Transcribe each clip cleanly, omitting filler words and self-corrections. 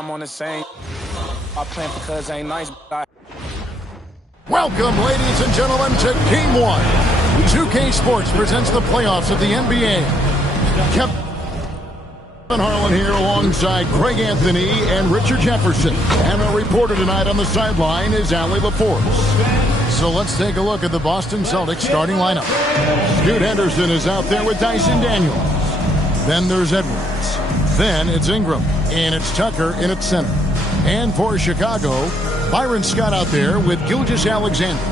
I'm on the same. I plan because ain't nice, but Welcome, ladies and gentlemen, to Game 1. 2K Sports presents the playoffs of the NBA. Kevin Harlan here alongside Craig Anthony and Richard Jefferson. And our reporter tonight on the sideline is Allie LaForce. So let's take a look at the Boston Celtics starting lineup. Scoot Henderson is out there with Dyson Daniels. Then there's Edwards. Then it's Ingram. And it's Tucker in at center. And for Chicago, Byron Scott out there with Gilgeous-Alexander.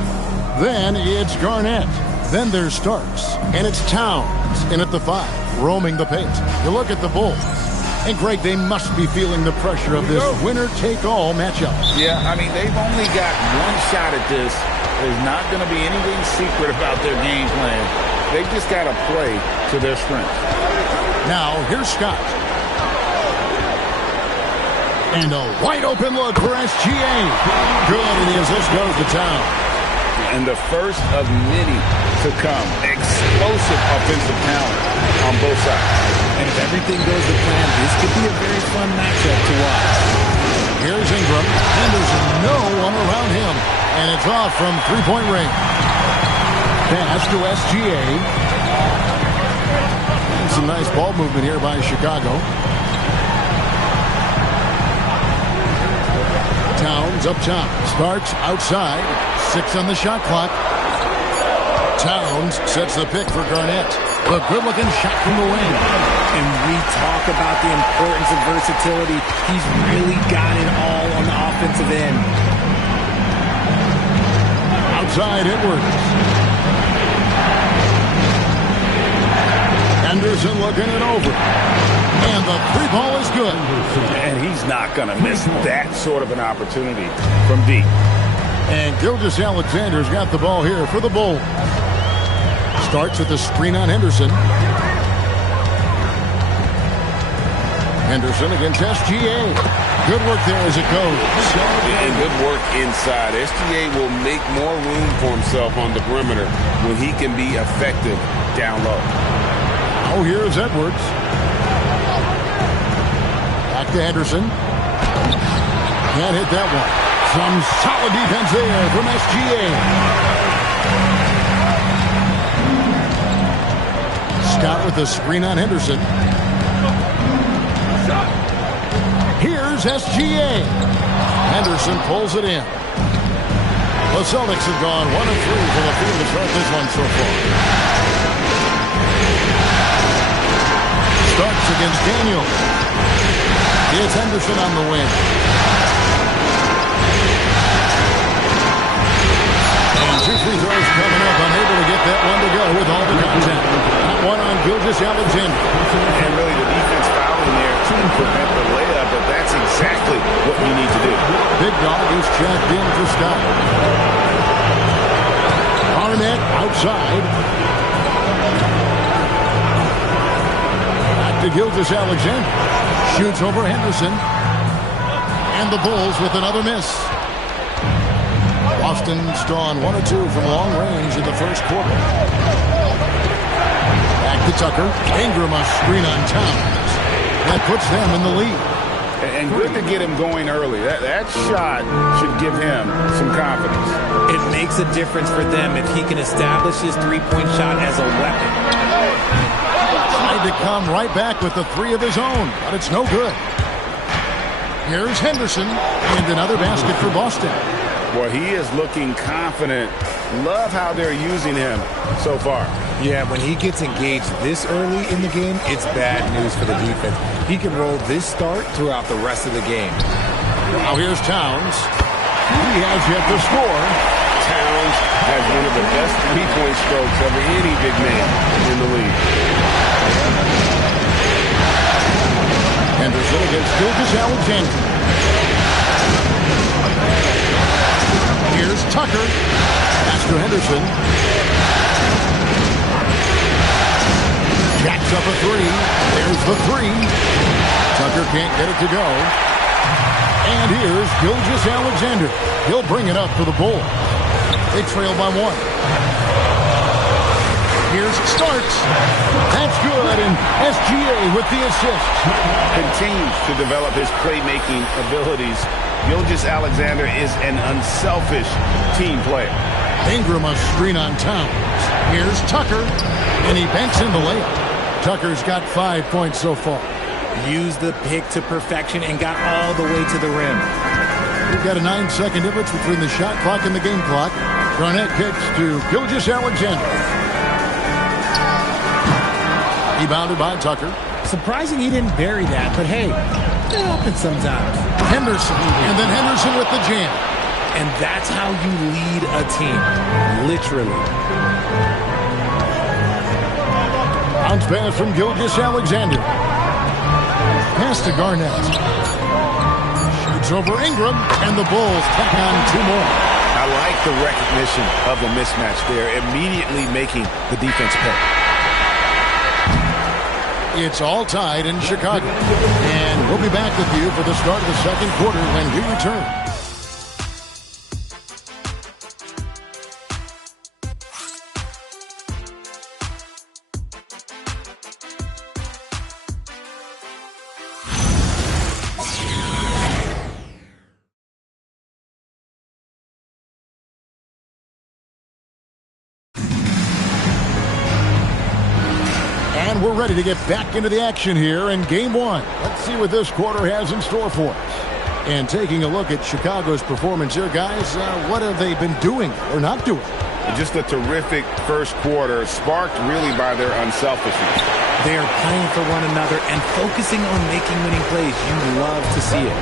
Then it's Garnett. Then there's Starks. And it's Towns in at the 5, roaming the paint. You look at the Bulls. And, Greg, they must be feeling the pressure of this winner-take-all matchup. Yeah, I mean, they've only got one shot at this. There's not going to be anything secret about their game plan. They've just got to play to their strengths. Now, here's Scott. And a wide-open look for SGA. Good, and as this goes to Town. And the first of many to come. Explosive offensive talent on both sides. And if everything goes to plan, this could be a very fun matchup to watch. Here's Ingram. Henderson, no one around him. And it's off from three-point range. Pass to SGA. And some nice ball movement here by Chicago. Towns up top. Starks outside. 6 on the shot clock. Towns sets the pick for Garnett. A good-looking shot from the wing. And we talk about the importance of versatility. He's really got it all on the offensive end. Outside Edwards. Henderson looking it over. And the three ball is good. And he's not going to miss that sort of an opportunity from deep. And Gilgeous-Alexander's got the ball here for the Bulls. Starts with the screen on Henderson. Henderson against SGA. Good work there as it goes. And good work inside. SGA will make more room for himself on the perimeter when he can be effective down low. Oh, here's Edwards. Back to Henderson. Can't hit that one. Some solid defense there from SGA. Scott with the screen on Henderson. Here's SGA. Henderson pulls it in. The Celtics have gone 1 of 3 from the field to start this one so far. Starks against Daniels. It's Henderson on the wing. And 2 free throws coming up. Unable to get that one to go with all the contact. That one on Gilgeous-Alexander. And really the defense fouling there to prevent the layup, but that's exactly what you need to do. Big dog is checked in for Scott. Garnett outside. Back to Gilgeous-Alexander. Shoots over Henderson. And the Bulls with another miss. Boston's gone 1 of 2 from long range in the first quarter. Back to Tucker. Ingram a screen on Towns. That puts them in the lead. And good to get him going early. That shot should give him some confidence. It makes a difference for them if he can establish his three-point shot as a weapon. Tried to come right back with the 3 of his own, but it's no good. Here's Henderson, and another basket for Boston. Well, he is looking confident. Love how they're using him so far. Yeah, when he gets engaged this early in the game, it's bad news for the defense. He can roll this start throughout the rest of the game. Now here's Towns. He has yet to score. Towns has one of the best three-point strokes of any big man in the league. Henderson against Gilgeous-Alexander. Here's Tucker. Pass to Henderson. Jacks up a 3. There's the 3. Tucker can't get it to go. And here's Gilgeous-Alexander. He'll bring it up for the Bulls. They trail by 1. Here's starts. That's good, and SGA with the assist. Continues to develop his playmaking abilities. Gilgeous-Alexander is an unselfish team player. Ingram a screen on Towns. Here's Tucker, and he banks in the layup. Tucker's got 5 points so far. Used the pick to perfection and got all the way to the rim. We've got a 9-second difference between the shot clock and the game clock. Garnett kicks to Gilgeous-Alexander. Rebounded by Tucker. Surprising he didn't bury that, but hey, it happens sometimes. Henderson, and then Henderson with the jam. And that's how you lead a team, literally. Bounce pass from Gilgeous-Alexander. Pass to Garnett. Shoots over Ingram, and the Bulls tack on 2 more. I like the recognition of the mismatch there, immediately making the defense pay. It's all tied in Chicago. And we'll be back with you for the start of the second quarter when we return. And we're ready to get back into the action here in Game 1. Let's see what this quarter has in store for us. And taking a look at Chicago's performance here, guys, what have they been doing or not doing? Just a terrific first quarter, sparked really by their unselfishness. They are playing for one another and focusing on making winning plays. You love to see it.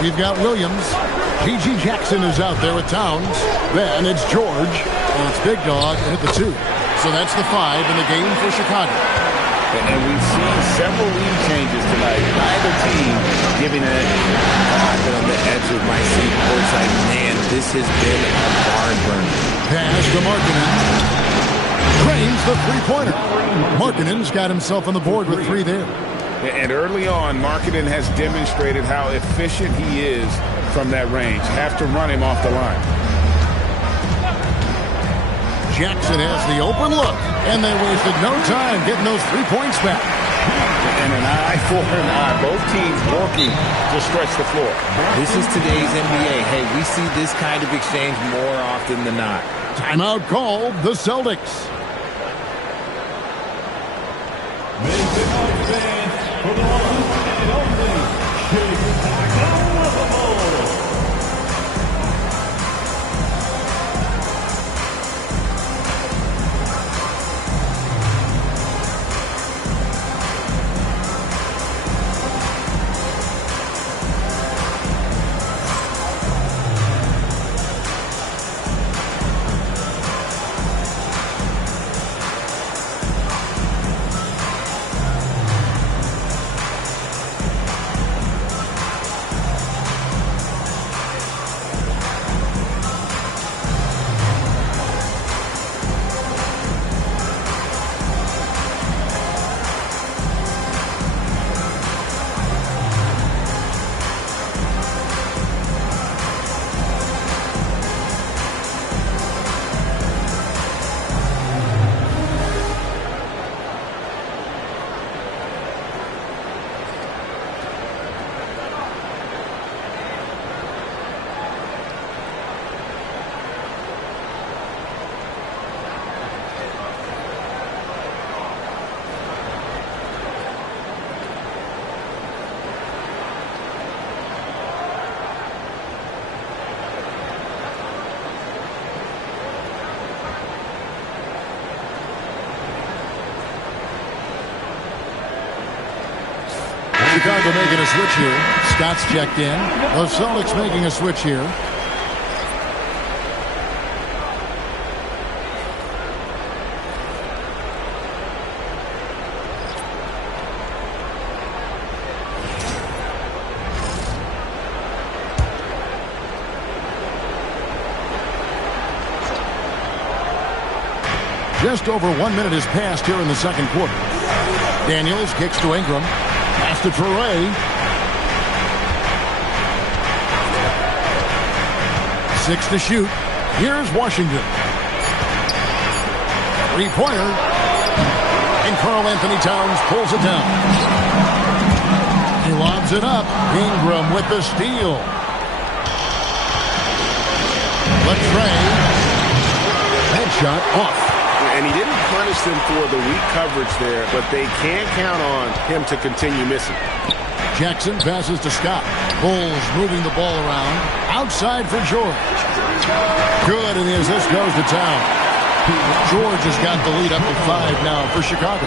We've got Williams. G.G. Jackson is out there with Towns. Then it's George. And it's Big Dog at the 2. So that's the 5 in the game for Chicago. And we've seen several lead changes tonight. Neither team giving it. I've been on the edge of my seat. It's like, man, this has been a barn burner. Pass to Markkanen. Drains the three-pointer. Markkanen's got himself on the board with 3 there. And early on, Markkanen has demonstrated how efficient he is from that range. Have to run him off the line. Jackson has the open look, and they wasted no time getting those 3 points back. And an eye for an eye. Both teams working to stretch the floor. This is today's NBA. Hey, we see this kind of exchange more often than not. Timeout called the Celtics. Chicago making a switch here. Scott's checked in. The Celtics making a switch here. Just over 1 minute has passed here in the second quarter. Daniels kicks to Ingram. Pass to Traore. 6 to shoot. Here's Washington. Three-pointer. Karl-Anthony Towns pulls it down. He lobs it up. Ingram with the steal. Latrey. Headshot off. And he didn't punish them for the weak coverage there, but they can count on him to continue missing. Jackson passes to Scott. Bulls moving the ball around. Outside for George. Good, and the assist goes to Town. George has got the lead up to 5 now for Chicago.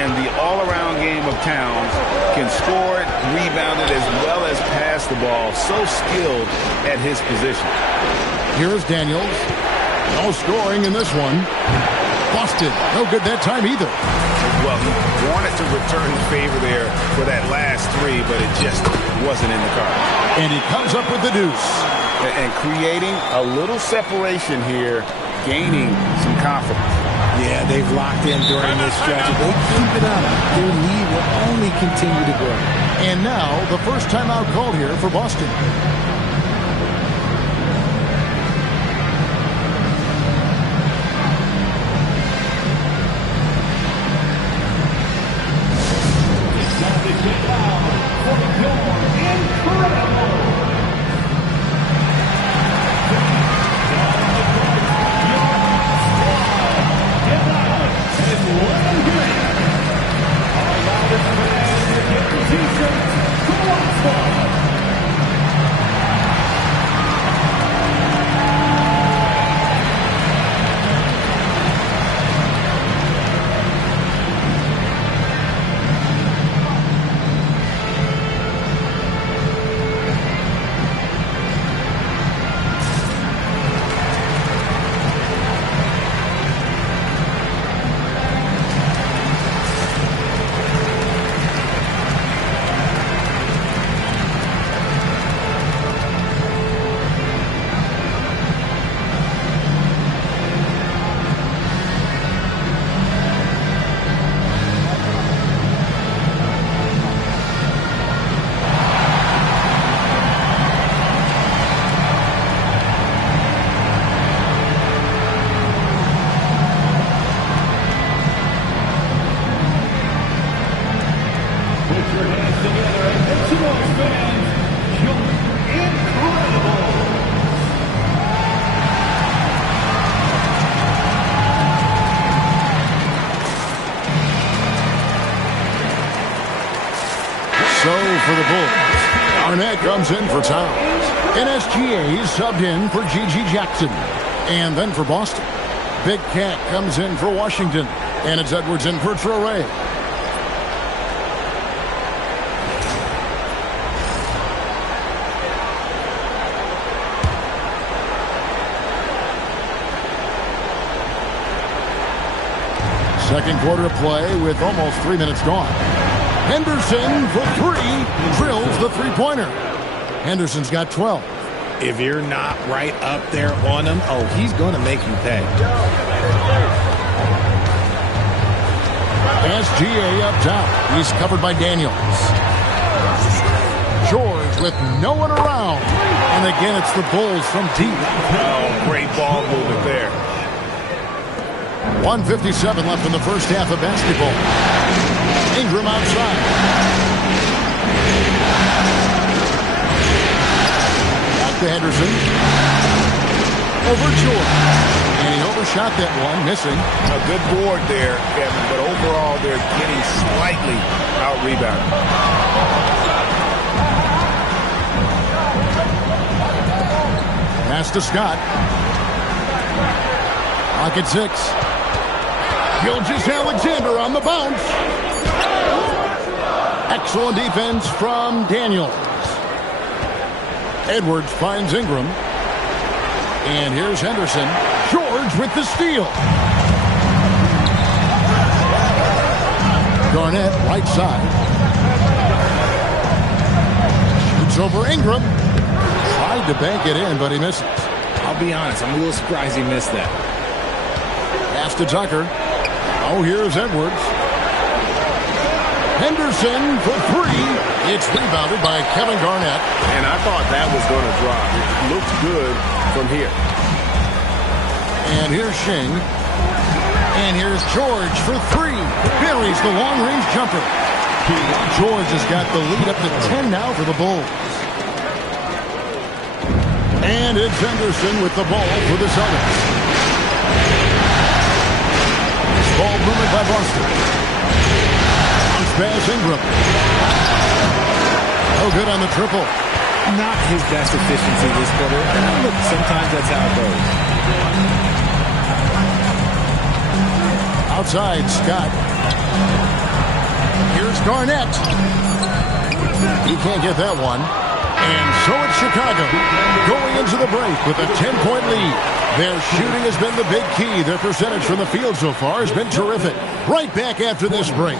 And the all-around game of Towns can score it, rebound it, as well as pass the ball. So skilled at his position. Here's Daniels. No scoring in this one. Busted. No good that time either. Well, he wanted to return the favor there for that last 3, but it just wasn't in the cards. And he comes up with the deuce. And creating a little separation here, gaining some confidence. Yeah, they've locked in during this stretch. If they keep it up, their lead will only continue to grow. And now, the first timeout called here for Boston. For the Bulls, Garnett comes in for Towns. NSGA subbed in for G.G. Jackson. And then for Boston, Big Cat comes in for Washington. And it's Edwards in for Traore. Second quarter play with almost 3 minutes gone. Henderson for 3, drills the three-pointer. Henderson's got 12. If you're not right up there on him, oh, he's going to make you pay. SGA up top. He's covered by Daniels. George with no one around. And again, it's the Bulls from deep. Oh, great ball movement there. 1:57 left in the first half of basketball. Ingram outside. Back to Henderson. Over George. And he overshot that one, missing. A good board there, Kevin, but overall they're getting slightly out-rebounded. Pass to Scott. Pocket 6. Gilgeous-Alexander on the bounce. Excellent defense from Daniels. Edwards finds Ingram. And here's Henderson. George with the steal. Garnett, right side. Shoots over Ingram. Tried to bank it in, but he misses. I'll be honest, I'm a little surprised he missed that. Pass to Tucker. Oh, here's Edwards. Henderson for 3. It's rebounded by Kevin Garnett. And I thought that was going to drop. It looked good from here. And here's Shing. And here's George for three. Buries the long-range jumper. George has got the lead up to 10 now for the Bulls. And it's Henderson with the ball for the Celtics. Ball movement by Boston. Bounce pass Ingram. No good on the triple. Not his best efficiency this quarter. Look, sometimes that's how it goes. Outside, Scott. Here's Garnett. He can't get that one. And so it's Chicago going into the break with a 10-point lead. Their shooting has been the big key. Their percentage from the field so far has been terrific. Right back after this break.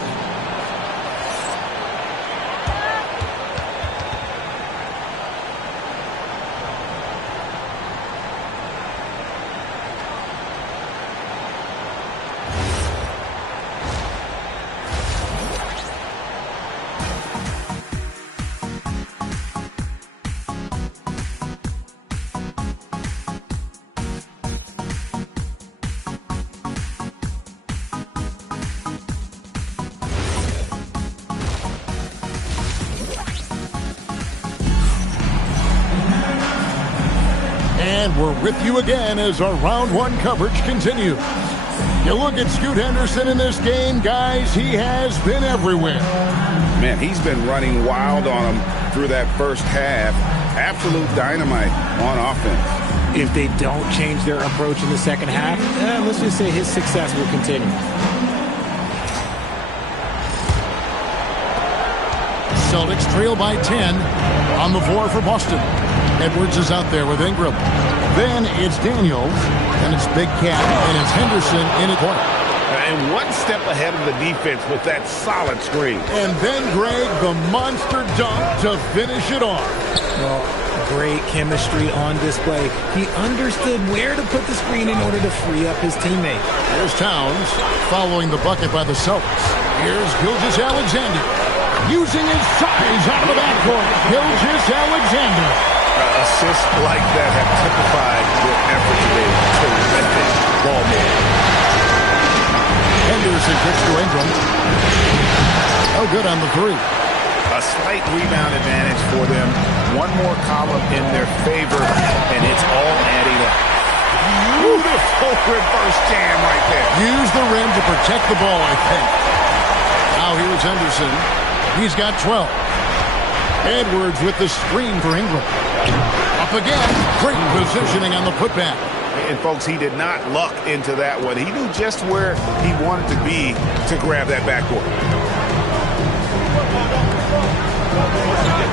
And we're with you again as our round one coverage continues. You look at Scoot Henderson in this game, guys, he has been everywhere. Man, he's been running wild on him through that first half. Absolute dynamite on offense. If they don't change their approach in the second half, let's just say his success will continue. Celtics trail by 10 on the floor for Boston. Edwards is out there with Ingram. Then it's Daniels, and it's Big Cat, and it's Henderson in at point. And one step ahead of the defense with that solid screen. And then, Greg, the monster dunk to finish it off. Well, great chemistry on display. He understood where to put the screen in order to free up his teammate. Here's Towns following the bucket by the Celtics. Here's Gilgeous-Alexander using his size out of the backcourt. Gilgeous-Alexander. Assists like that have typified their effort today. Terrific ball movement. Henderson kicks to Ingram. Oh, good on the three. A slight rebound advantage for them. One more column in their favor, and it's all adding up. Beautiful reverse jam right there. Use the rim to protect the ball, I think. Now here's Henderson. He's got 12. Edwards with the screen for Ingram. Up again. Great positioning on the putback. And, folks, he did not luck into that one. He knew just where he wanted to be to grab that backcourt.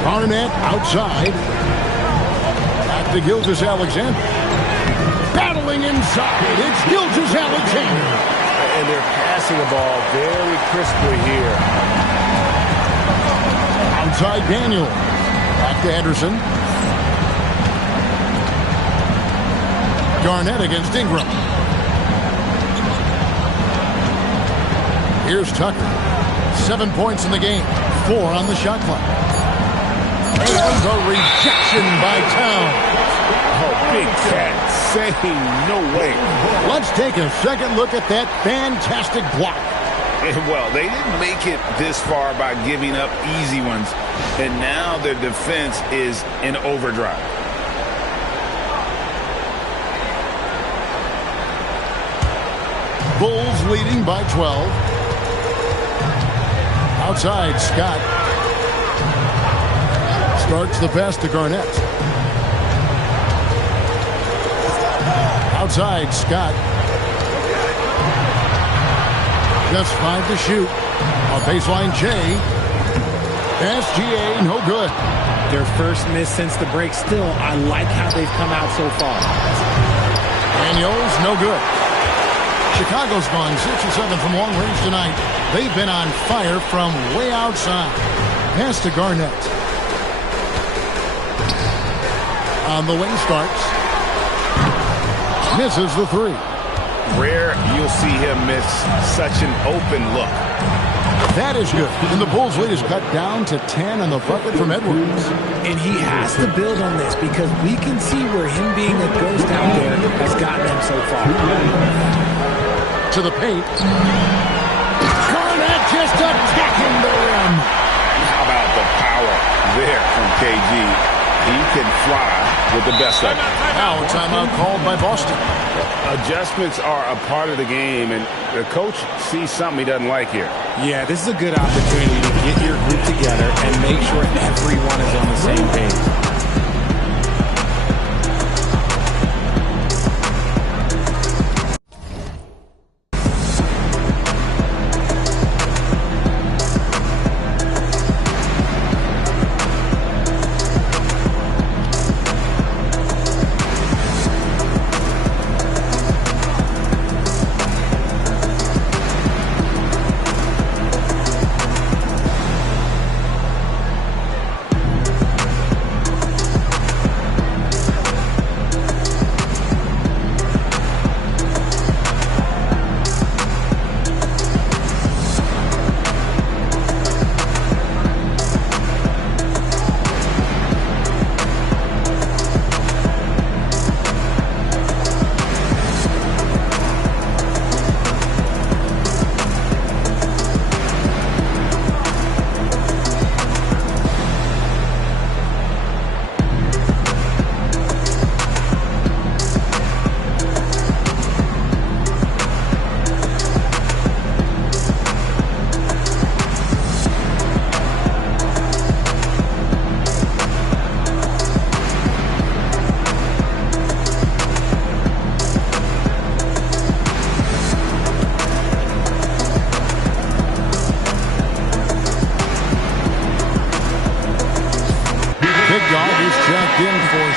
Garnett outside. Back to Gilgeous-Alexander. Battling inside. It's Gilgeous-Alexander. And they're passing the ball very crisply here. Outside Daniel. Back to Henderson. Garnett against Ingram. Here's Tucker. 7 points in the game. 4 on the shot clock. And the rejection by Towns. Oh, Big Cat saying no way. Let's take a second look at that fantastic block. Well, they didn't make it this far by giving up easy ones, and now their defense is in overdrive. Bulls leading by 12. Outside, Scott. Starts the pass to Garnett. Outside, Scott. Just 5 to shoot. On baseline, Jay. SGA, no good. Their first miss since the break. Still, I like how they've come out so far. Daniels, no good. Chicago's gone 6 or 7 from long range tonight. They've been on fire from way outside. Pass to Garnett. On the wing starts. Misses the three. Rare you'll see him miss such an open look. That is good. And the Bulls' lead is cut down to 10 on the bucket from Edwards. And he has to build on this because we can see where him being a ghost out there has gotten him so far. to the paint. Garnett just attacking the rim. How about the power there from KG? He can fly with the best of them. Now a timeout called by Boston. Adjustments are a part of the game, and the coach sees something he doesn't like here. Yeah, this is a good opportunity to get your group together and make sure everyone is on the same page.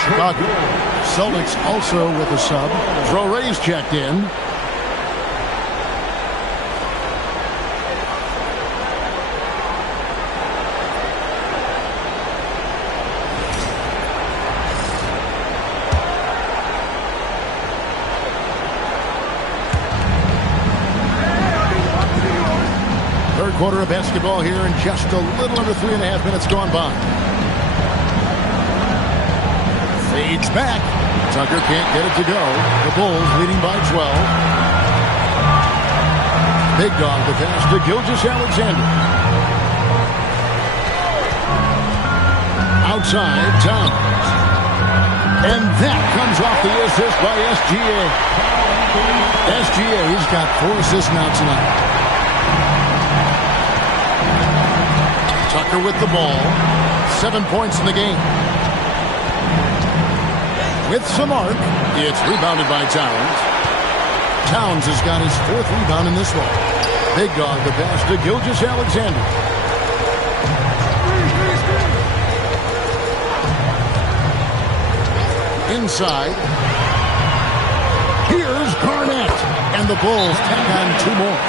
Chicago. Celtics also with a sub. Drore's checked in. Third quarter of basketball here, and just a little under 3.5 minutes gone by. Fades back. Tucker can't get it to go. The Bulls leading by 12. Big Dog the pass to Gilgeous-Alexander. Outside, Towns. And that comes off the assist by SGA. SGA's got 4 assists now tonight. Tucker with the ball. 7 points in the game. With some arc, it's rebounded by Towns. Towns has got his 4th rebound in this one. Big Dog the pass to Gilgeous-Alexander. Inside. Here's Garnett. And the Bulls tack on 2 more.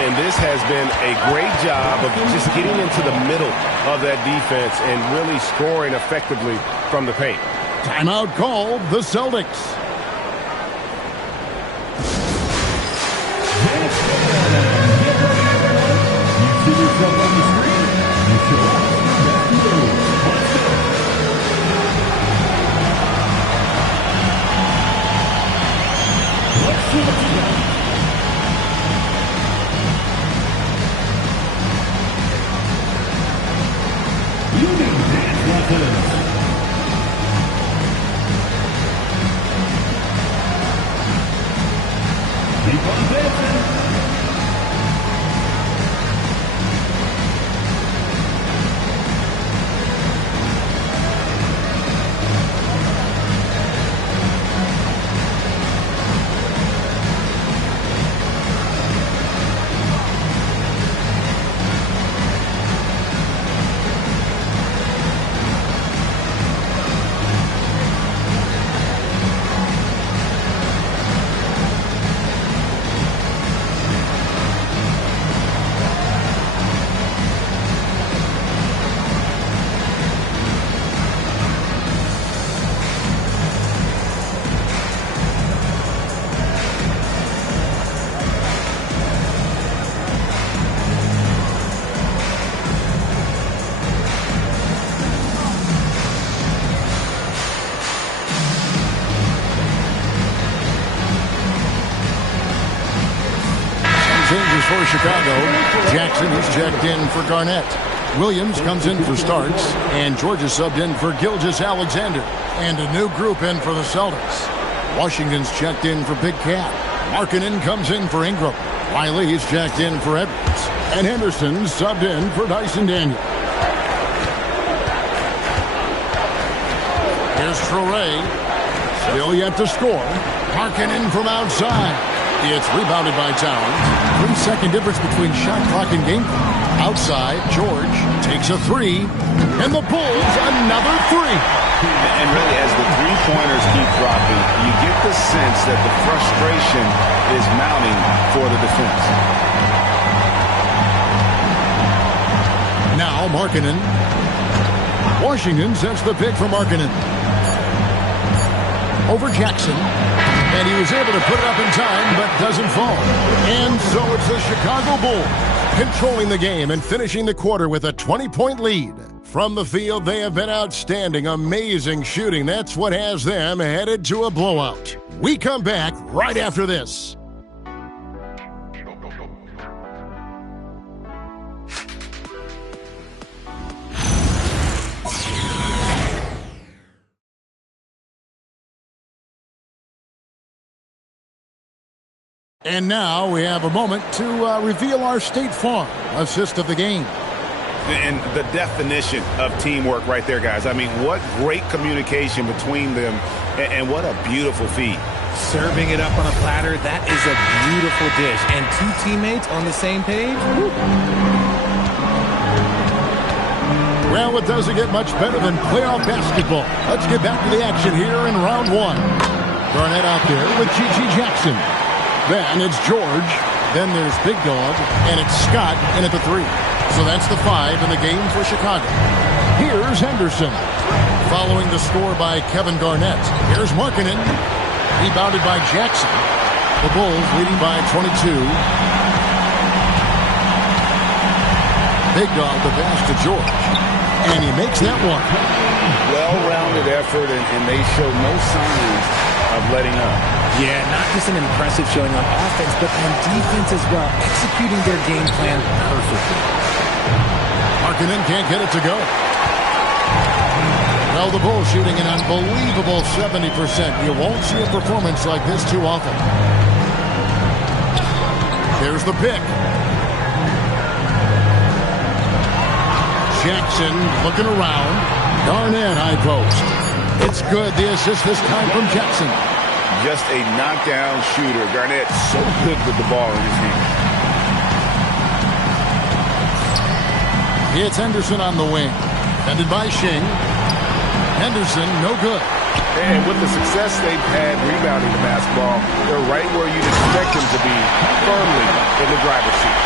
And this has been a great job of just getting into the middle of that defense and really scoring effectively from the paint. Timeout called the Celtics. for Chicago. Jackson is checked in for Garnett. Williams comes in for Starks. And Georgia subbed in for Gilgeous-Alexander. And a new group in for the Celtics. Washington's checked in for Big Cat. Markkanen comes in for Ingram. Wiley's checked in for Edwards. And Henderson subbed in for Dyson Daniel. Here's Traore. Still yet to score. Markkanen from outside. It's rebounded by Towns. 3-second difference between shot clock and game clock. Outside, George takes a three. And the Bulls another three. And really, as the three-pointers keep dropping, you get the sense that the frustration is mounting for the defense. Now Markkanen. Washington sets the pick for Markkanen. Over Jackson. And he was able to put it up in time, but doesn't fall. And so it's the Chicago Bulls controlling the game and finishing the quarter with a 20-point lead. From the field, they have been outstanding. Amazing shooting. That's what has them headed to a blowout. We come back right after this. And now we have a moment to reveal our State Farm assist of the game. And the definition of teamwork right there, guys. I mean, what great communication between them, and what a beautiful feed. Serving it up on a platter, that is a beautiful dish. And two teammates on the same page? Woo. Well, it doesn't get much better than playoff basketball. Let's get back to the action here in round one. Garnett out there with G.G. Jackson. Then it's George. Then there's Big Dog. And it's Scott in at the three. So that's the 5 in the game for Chicago. Here's Henderson. Following the score by Kevin Garnett. Here's Markkanen. Rebounded by Jackson. The Bulls leading by 22. Big Dog the pass to George. And he makes that one. Well-rounded effort, and they show no signs of letting up. Yeah, not just an impressive showing on offense, but on defense as well, executing their game plan perfectly. Markkanen can't get it to go. Well, the Bulls shooting an unbelievable 70%. You won't see a performance like this too often. Here's the pick. Jackson looking around. Garnett high post. It's good. The assist this time from Jackson. Just a knockdown shooter. Garnett so good with the ball in his hand. It's Henderson on the wing. Defended by Shing. Henderson, no good. And with the success they've had rebounding the basketball, they're right where you'd expect them to be, firmly in the driver's seat.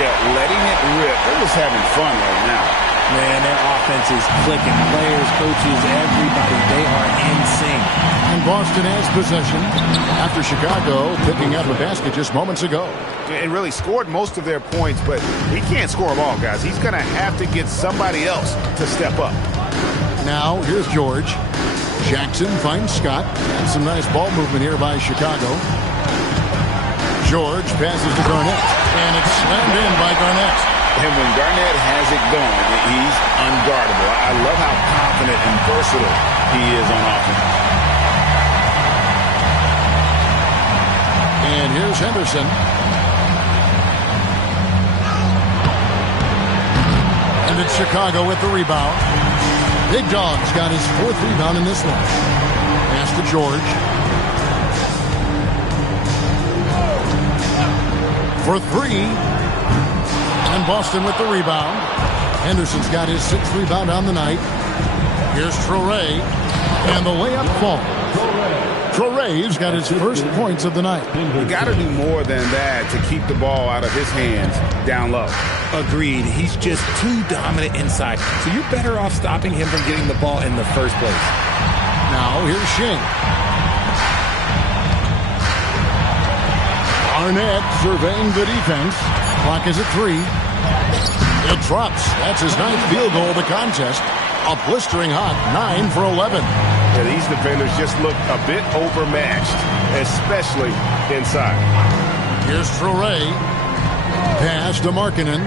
Yeah, letting it rip. They're just having fun right now. Man, their offense is clicking. Players, coaches, everybody, they are in sync. And Boston has possession after Chicago picking up a basket just moments ago. And really scored most of their points, but he can't score them all, guys. He's going to have to get somebody else to step up. Now, here's George. Jackson finds Scott. And some nice ball movement here by Chicago. George passes to Garnett. And it's slammed in by Garnett. And when Garnett has it going, he's unguardable. I love how confident and versatile he is on offense. And here's Henderson. And it's Chicago with the rebound. Big Dog's got his 4th rebound in this one. Pass to George. For 3. And Boston with the rebound. Henderson's got his 6th rebound on the night. Here's Traore. And the layup falls. Traore's got his first points of the night. You got to do more than that to keep the ball out of his hands down low. Agreed. He's just too dominant inside. So you're better off stopping him from getting the ball in the first place. Now here's Shing. Garnett surveying the defense. Clock is at 3. It drops. That's his 9th field goal of the contest. A blistering hot 9 for 11. Yeah, these defenders just look a bit overmatched, especially inside. Here's Traore. pass to Markkanen.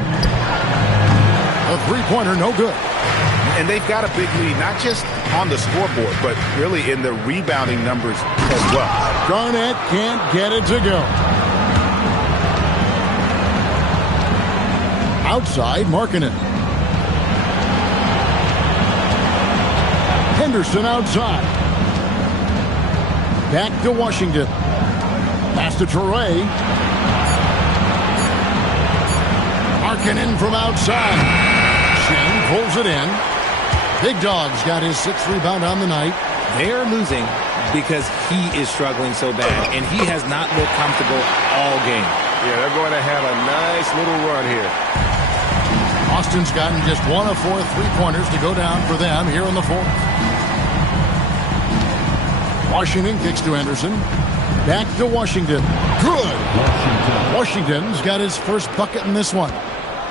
A three-pointer, no good. And they've got a big lead, not just on the scoreboard, but really in the rebounding numbers as well. Garnett can't get it to go. Outside, Markkanen. Henderson outside. Back to Washington. Pass to Traore. Markkanen from outside. Shane pulls it in. Big Dog's got his 6th rebound on the night. They are losing because he is struggling so bad, and he has not looked comfortable all game. Yeah, they're going to have a nice little run here. Austin's gotten just 1 of 4 3-pointers to go down for them here in the 4th. Washington kicks to Henderson. Back to Washington. Good. Washington's got his first bucket in this one.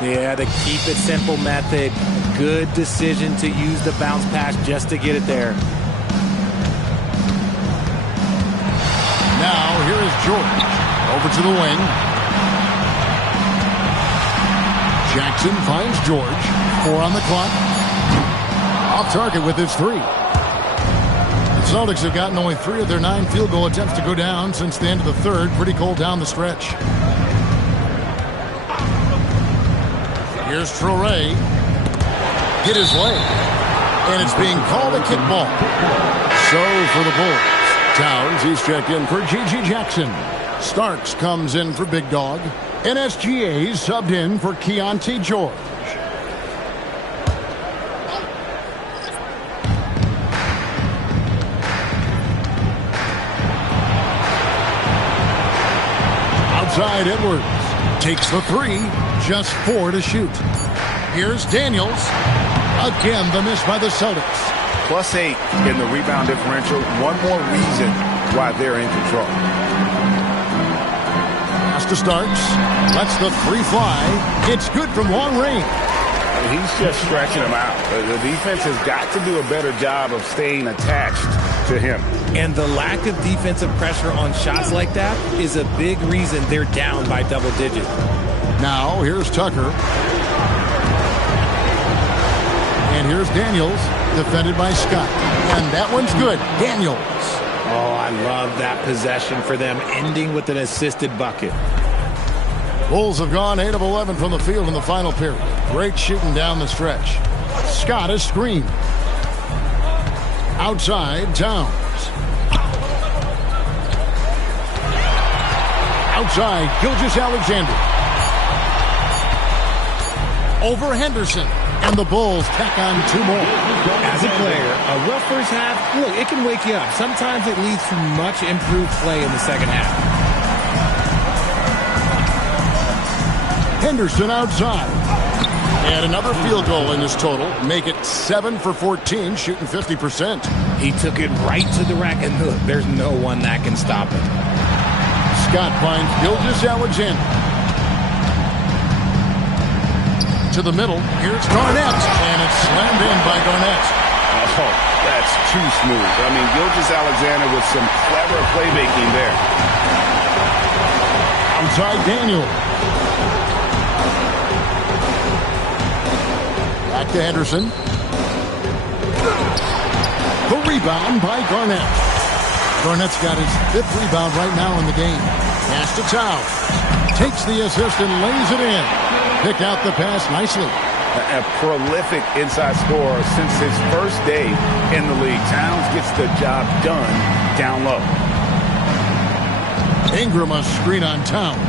Yeah, the keep it simple method. Good decision to use the bounce pass just to get it there. Now, here is George. Over to the wing. Jackson finds George. 4 on the clock. Off target with his 3. The Celtics have gotten only 3 of their 9 field goal attempts to go down since the end of the 3rd. Pretty cold down the stretch. Here's Traore. Hit his leg. And it's being called a kickball. So for the Bulls. Towns, he's checked in for G.G. Jackson. Starks comes in for Big Dog. NSGA subbed in for Keontae George. Outside Edwards. Takes the 3. Just 4 to shoot. Here's Daniels. Again, the miss by the Celtics. +8 in the rebound differential. One more reason why they're in control. Pass to Starks. Lets the 3 fly. It's good from long range. He's just stretching him out. The defense has got to do a better job of staying attached to him. And the lack of defensive pressure on shots like that is a big reason they're down by double digits. Now, here's Tucker. And here's Daniels, defended by Scott. And that one's good. Daniels. Oh, I love that possession for them, ending with an assisted bucket. Bulls have gone 8 of 11 from the field in the final period. Great shooting down the stretch. Scott is screened. Outside, Towns. Outside, Gilgeous-Alexander. Over Henderson. And the Bulls tack on 2 more. As a player, a rough first half, look, it can wake you up. Sometimes it leads to much improved play in the second half. Henderson outside. And another field goal in this total. Make it 7 for 14, shooting 50%. He took it right to the rack, and look, there's no one that can stop it. Scott finds Gilgeous-Alexander. To the middle. Here's Garnett. And it's slammed in by Garnett. Oh, that's too smooth. I mean, Gilgeous-Alexander with some clever playmaking there. Outside Daniel. Back to Henderson. The rebound by Garnett. Garnett's got his 5th rebound right now in the game. Pass to Towns. Takes the assist and lays it in. Pick out the pass nicely. A prolific inside scorer since his first day in the league. Towns gets the job done down low. Ingram a screen on Towns.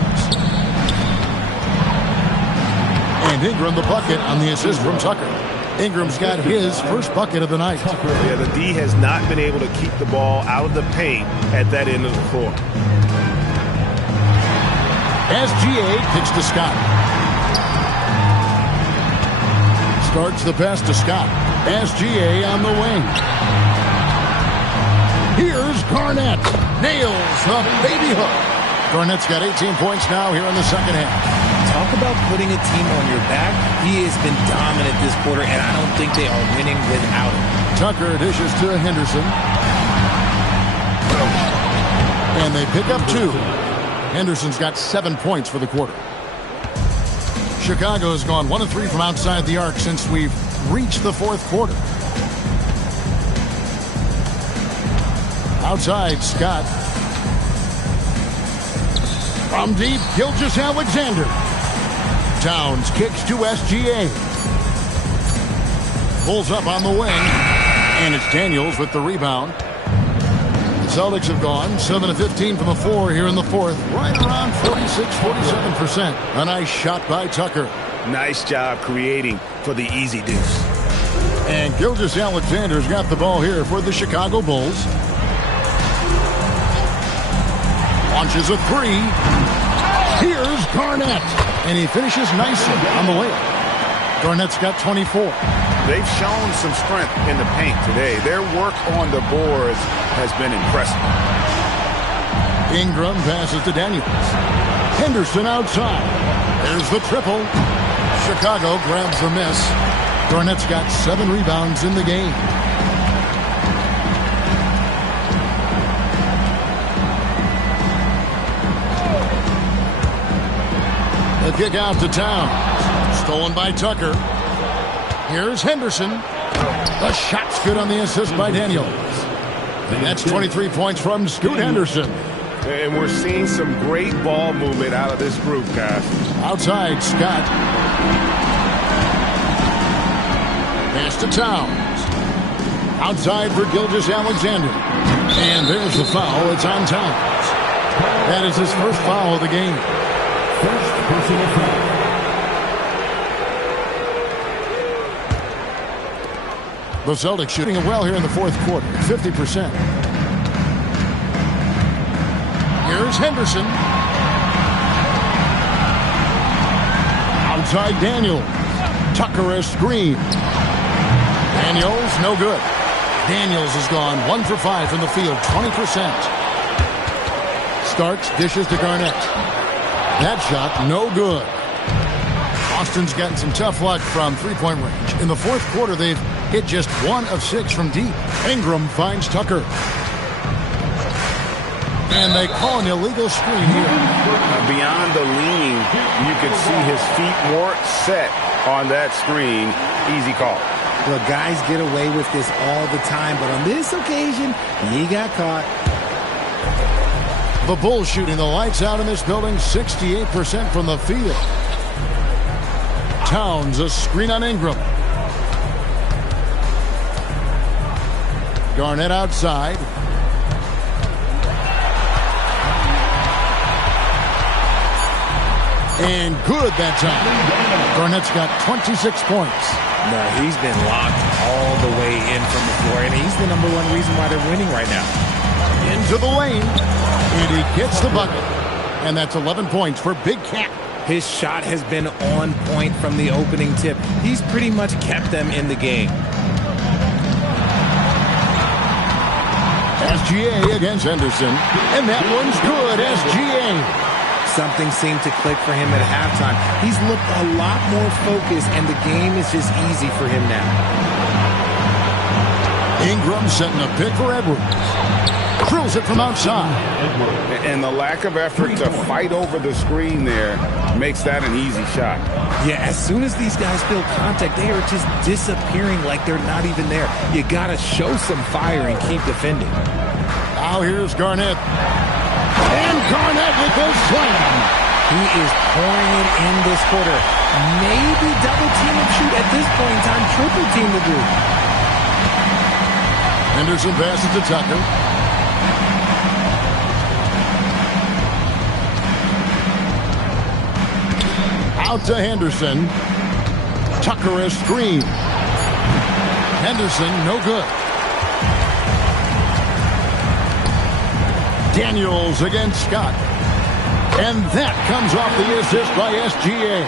And Ingram the bucket on the assist from Tucker. Ingram's got his first bucket of the night. Yeah, the D has not been able to keep the ball out of the paint at that end of the floor. SGA kicks to Scott. Starts the pass to Scott. SGA on the wing. Here's Garnett. Nails the baby hook. Garnett's got 18 points now here in the second half. Talk about putting a team on your back. He has been dominant this quarter, and I don't think they are winning without him. Tucker dishes to Henderson. And they pick up 2. Henderson's got 7 points for the quarter. Chicago's gone 1 of 3 from outside the arc since we've reached the fourth quarter. Outside, Scott. From deep, Gilgeous-Alexander. Towns kicks to SGA. Pulls up on the wing. And it's Daniels with the rebound. The Celtics have gone 7 of 15 from the floor here in the fourth. Right around 46-47%. A nice shot by Tucker. Nice job creating for the easy deuce. And Gilgeous-Alexander's got the ball here for the Chicago Bulls. Launches a three. Here's Garnett. And he finishes nicely on the layup. Garnett's got 24. They've shown some strength in the paint today. Their work on the boards has been impressive. Ingram passes to Daniels. Henderson outside. There's the triple. Chicago grabs the miss. Garnett's got 7 rebounds in the game. The kick out to Towns. Stolen by Tucker. Here's Henderson. The shot's good on the assist by Daniels. And that's 23 points from Scoot Henderson. And we're seeing some great ball movement out of this group, guys. Outside, Scott. Pass to Towns. Outside for Gilgeous-Alexander. And there's the foul. It's on Towns. That is his first foul of the game. First personal foul. The Celtics shooting it well here in the fourth quarter, 50%. Here's Henderson. Outside Daniels. Tucker a screen. Daniels, no good. Daniels has gone 1 for 5 from the field, 20%. Starks dishes to Garnett. That shot, no good. Austin's gotten some tough luck from three-point range. In the fourth quarter, they've hit just 1 of 6 from deep. Ingram finds Tucker. And they call an illegal screen here. Beyond the leaning, you can see his feet weren't set on that screen. Easy call. Look, guys get away with this all the time, but on this occasion, he got caught. The Bulls shooting the lights out in this building, 68% from the field. Towns, a screen on Ingram. Garnett outside. And good that time. Garnett's got 26 points. No, he's been locked all the way in from the floor, and he's the #1 reason why they're winning right now. Into the lane. And he gets the bucket. And that's 11 points for Big Cat. His shot has been on point from the opening tip. He's pretty much kept them in the game. SGA against Henderson. And that one's good. SGA. Something seemed to click for him at halftime. He's looked a lot more focused, and the game is just easy for him now. Ingram setting a pick for Edwards. Drills it from outside. And the lack of effort to fight over the screen there makes that an easy shot. Yeah, as soon as these guys feel contact, they are just disappearing like they're not even there. You got to show some fire and keep defending. Now here's Garnett. And Garnett with the slam. He is pouring it in this quarter. Maybe double team and shoot at this point in time. Triple team the group. Henderson passes to Tucker. Out to Henderson. Tucker a screen. Henderson, no good. Daniels against Scott. And that comes off the assist by SGA.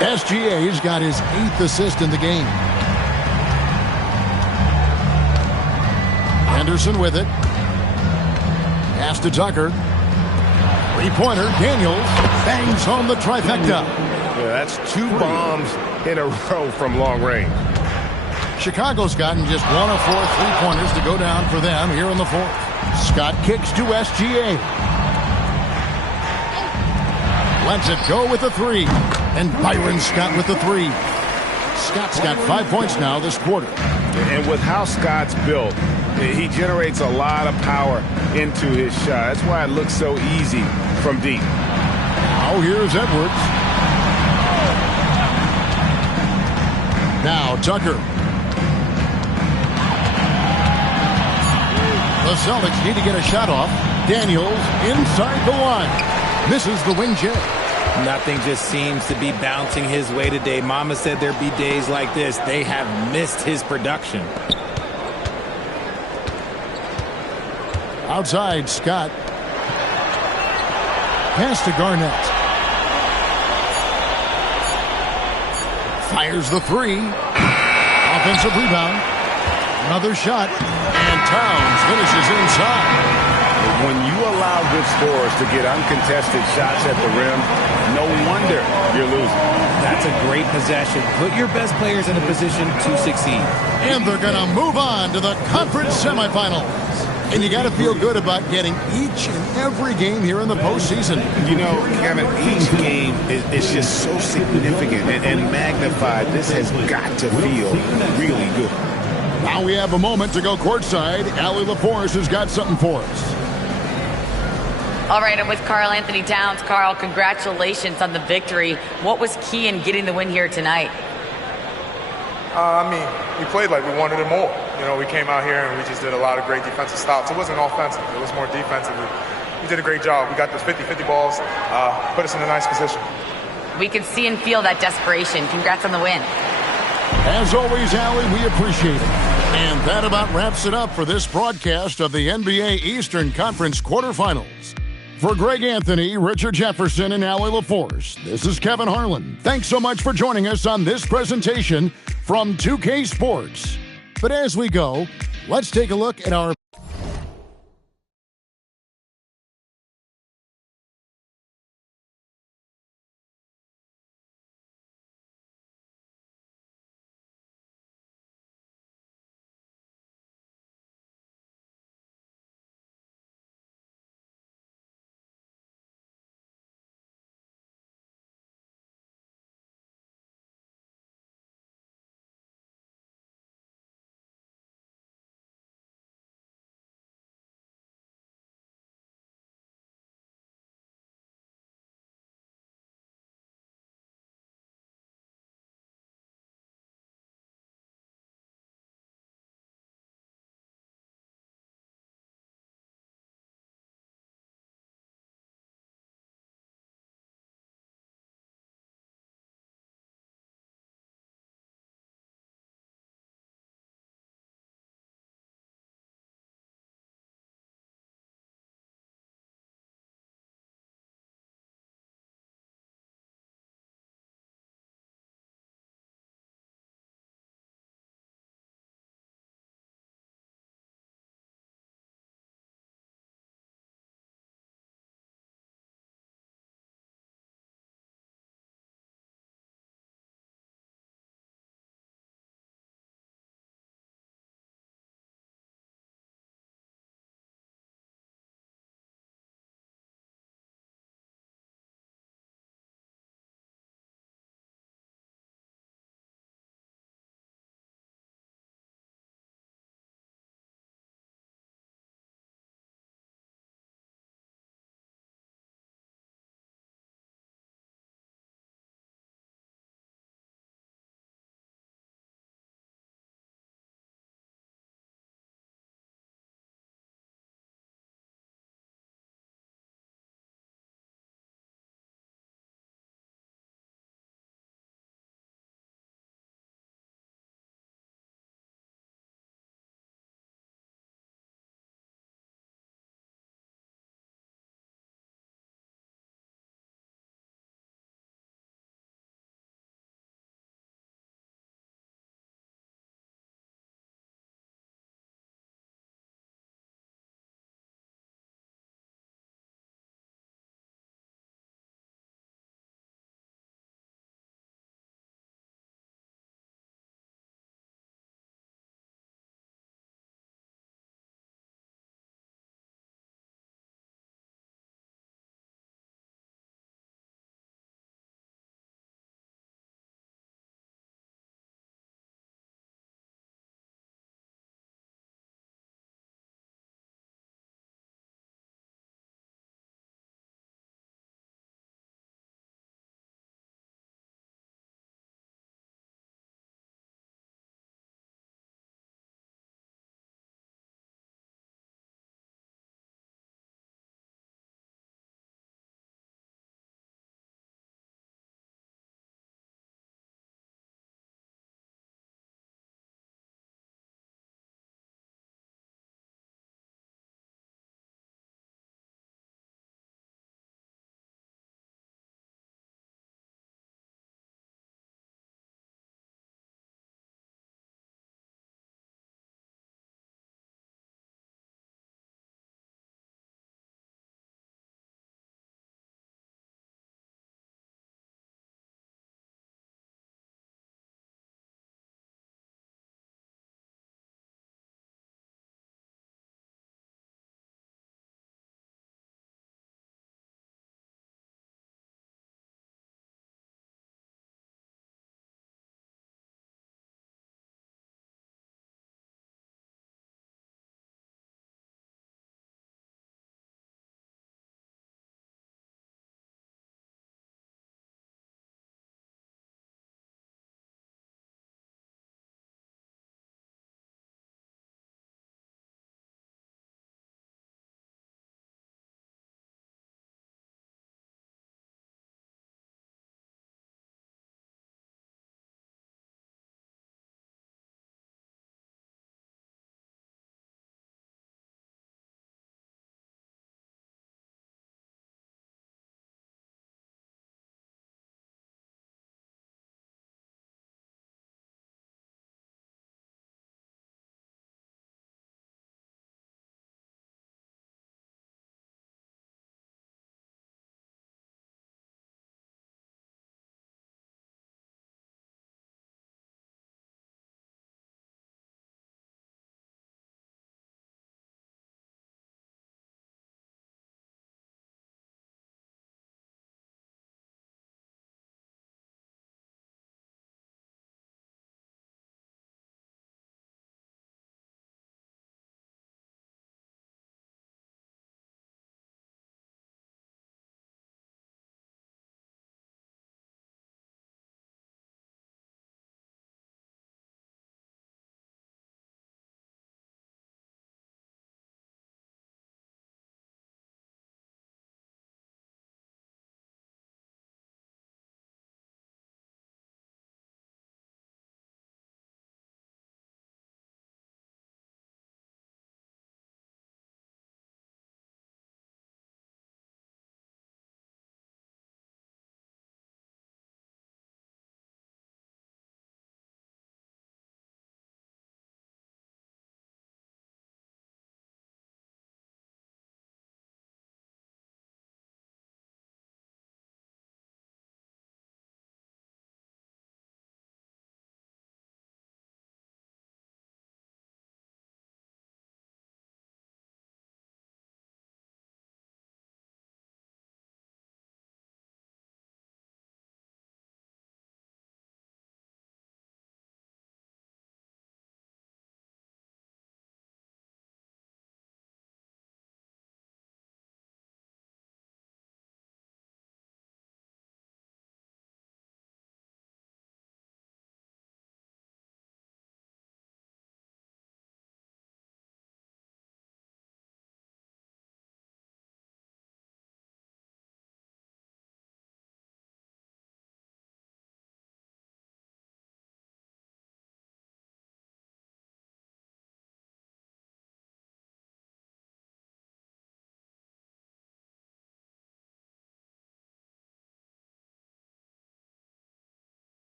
SGA's got his 8th assist in the game. Henderson with it. Pass to Tucker. Three-pointer, Daniels bangs home the trifecta. Yeah, that's 2 bombs in a row from long range. Chicago's gotten just 1 of 4 three-pointers to go down for them here in the fourth. Scott kicks to SGA. Lets it go with a 3. And Byron Scott with the three. Scott's got 5 points now this quarter. And with how Scott's built, he generates a lot of power into his shot. That's why it looks so easy from deep. Now here's Edwards. Now Tucker. The Celtics need to get a shot off. Daniels inside the line. Misses the wing jet. Nothing just seems to be bouncing his way today. Mama said there'd be days like this. They have missed his production. Outside, Scott. Pass to Garnett. Fires the three. Offensive rebound. Another shot. And Towns finishes inside. When you allow good scorers to get uncontested shots at the rim, no wonder you're losing. That's a great possession. Put your best players in a position to succeed. And they're going to move on to the conference semifinals. And you got to feel good about getting each and every game here in the postseason. You know, Kevin, each game is just so significant and magnified. This has got to feel really good. Now we have a moment to go courtside. Allie LaForce has got something for us. All right, I'm with Karl Anthony Towns. Karl, congratulations on the victory. What was key in getting the win here tonight? We played like we wanted it more. You know, we came out here and we just did a lot of great defensive stops. It wasn't offensive. It was more defensive. We did a great job. We got those 50-50 balls, put us in a nice position. We can see and feel that desperation. Congrats on the win. As always, Allie, we appreciate it. And that about wraps it up for this broadcast of the NBA Eastern Conference quarterfinals. For Greg Anthony, Richard Jefferson, and Allie LaForce, this is Kevin Harlan. Thanks so much for joining us on this presentation from 2K Sports. But as we go, let's take a look at our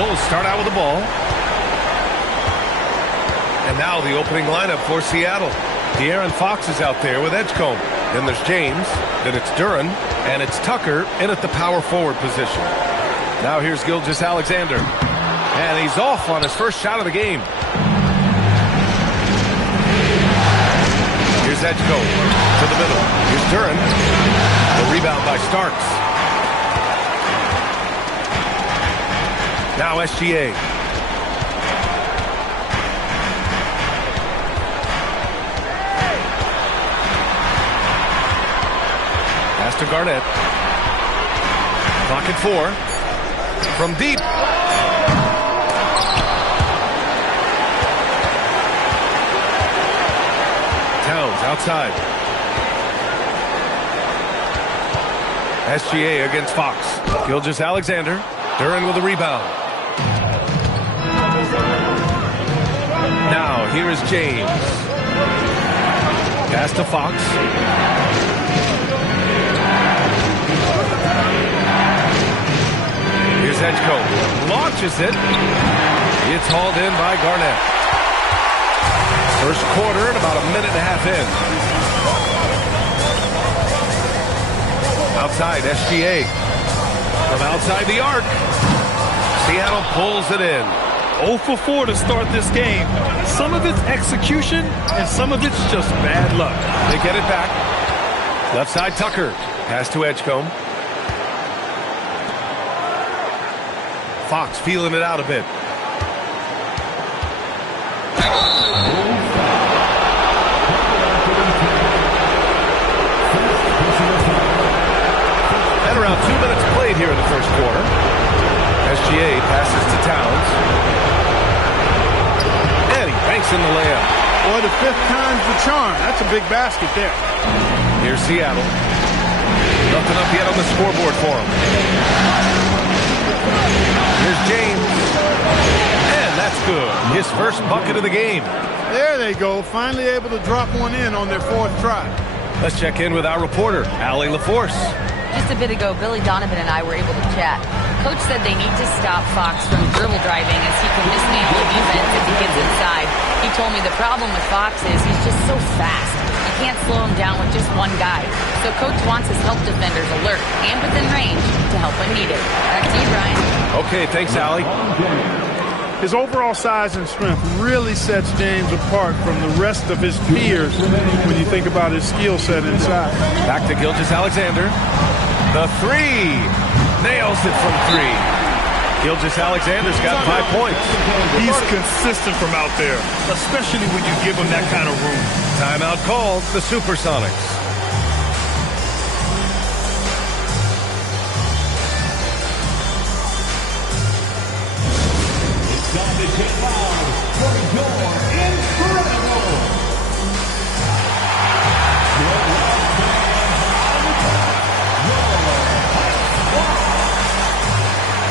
Bulls start out with the ball. And now the opening lineup for Seattle. De'Aaron Fox is out there with Edgecombe. Then there's James. Then it's Duren. And it's Tucker in at the power forward position. Now here's Gilgeous-Alexander. And he's off on his first shot of the game. Here's Edgecombe to the middle. Here's Duren. The rebound by Starks. Now SGA. Pass to Garnett. Clock at 4. From deep. Towns outside. SGA against Fox. Gilgeous-Alexander. Duren with the rebound. Now here is James. Pass to Fox. Here's Edgecombe. Launches it. It's hauled in by Garnett. First quarter and about a minute and a half in. Outside, SGA. From outside the arc. Seattle pulls it in. 0 for 4 to start this game. Some of it's execution, and some of it's just bad luck. They get it back. Left side, Tucker. Pass to Edgecombe. Fox feeling it out a bit. And around 2 minutes played here in the first quarter. SGA passes to Towns. And he banks in the layup. Boy, the 5th time's the charm. That's a big basket there. Here's Seattle. Nothing up yet on the scoreboard for him. Here's James. And that's good. His first bucket of the game. There they go. Finally able to drop one in on their 4th try. Let's check in with our reporter, Allie LaForce. Just a bit ago, Billy Donovan and I were able to chat. Coach said they need to stop Fox from dribble driving as he can mismanage the defense if he gets inside. He told me the problem with Fox is he's just so fast. You can't slow him down with just one guy. So Coach wants his help defenders alert and within range to help when needed. Back to you, Brian. Okay, thanks, Allie. His overall size and strength really sets James apart from the rest of his peers when you think about his skill set inside. Back to Gilgeous-Alexander. The 3. Nails it from 3. Gilgeous-Alexander's got 5 points. He's consistent from out there, especially when you give him that kind of room. Timeout called, the Supersonics. It's time to get loud for your incredible. Your love fans on the top.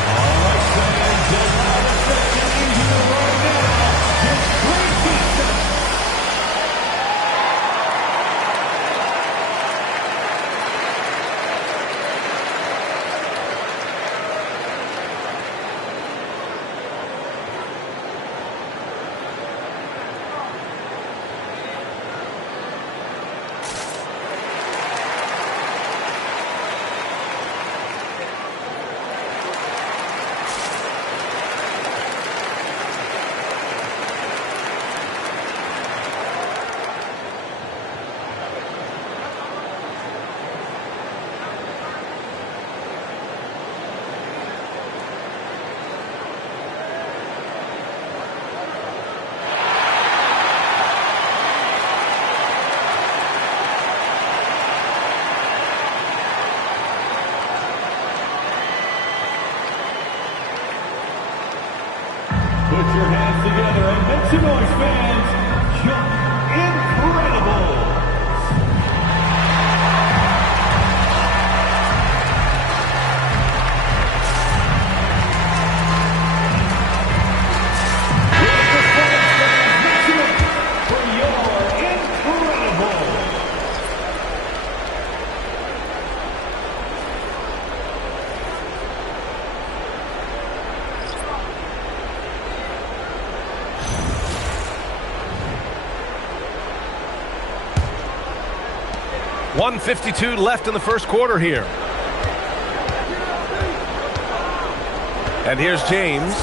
All right, fans, the loudest thing in here right now is Crazy. Put your hands together and make some noise, fans. You're incredible. For your incredible. 1:52 left in the first quarter here. And here's James.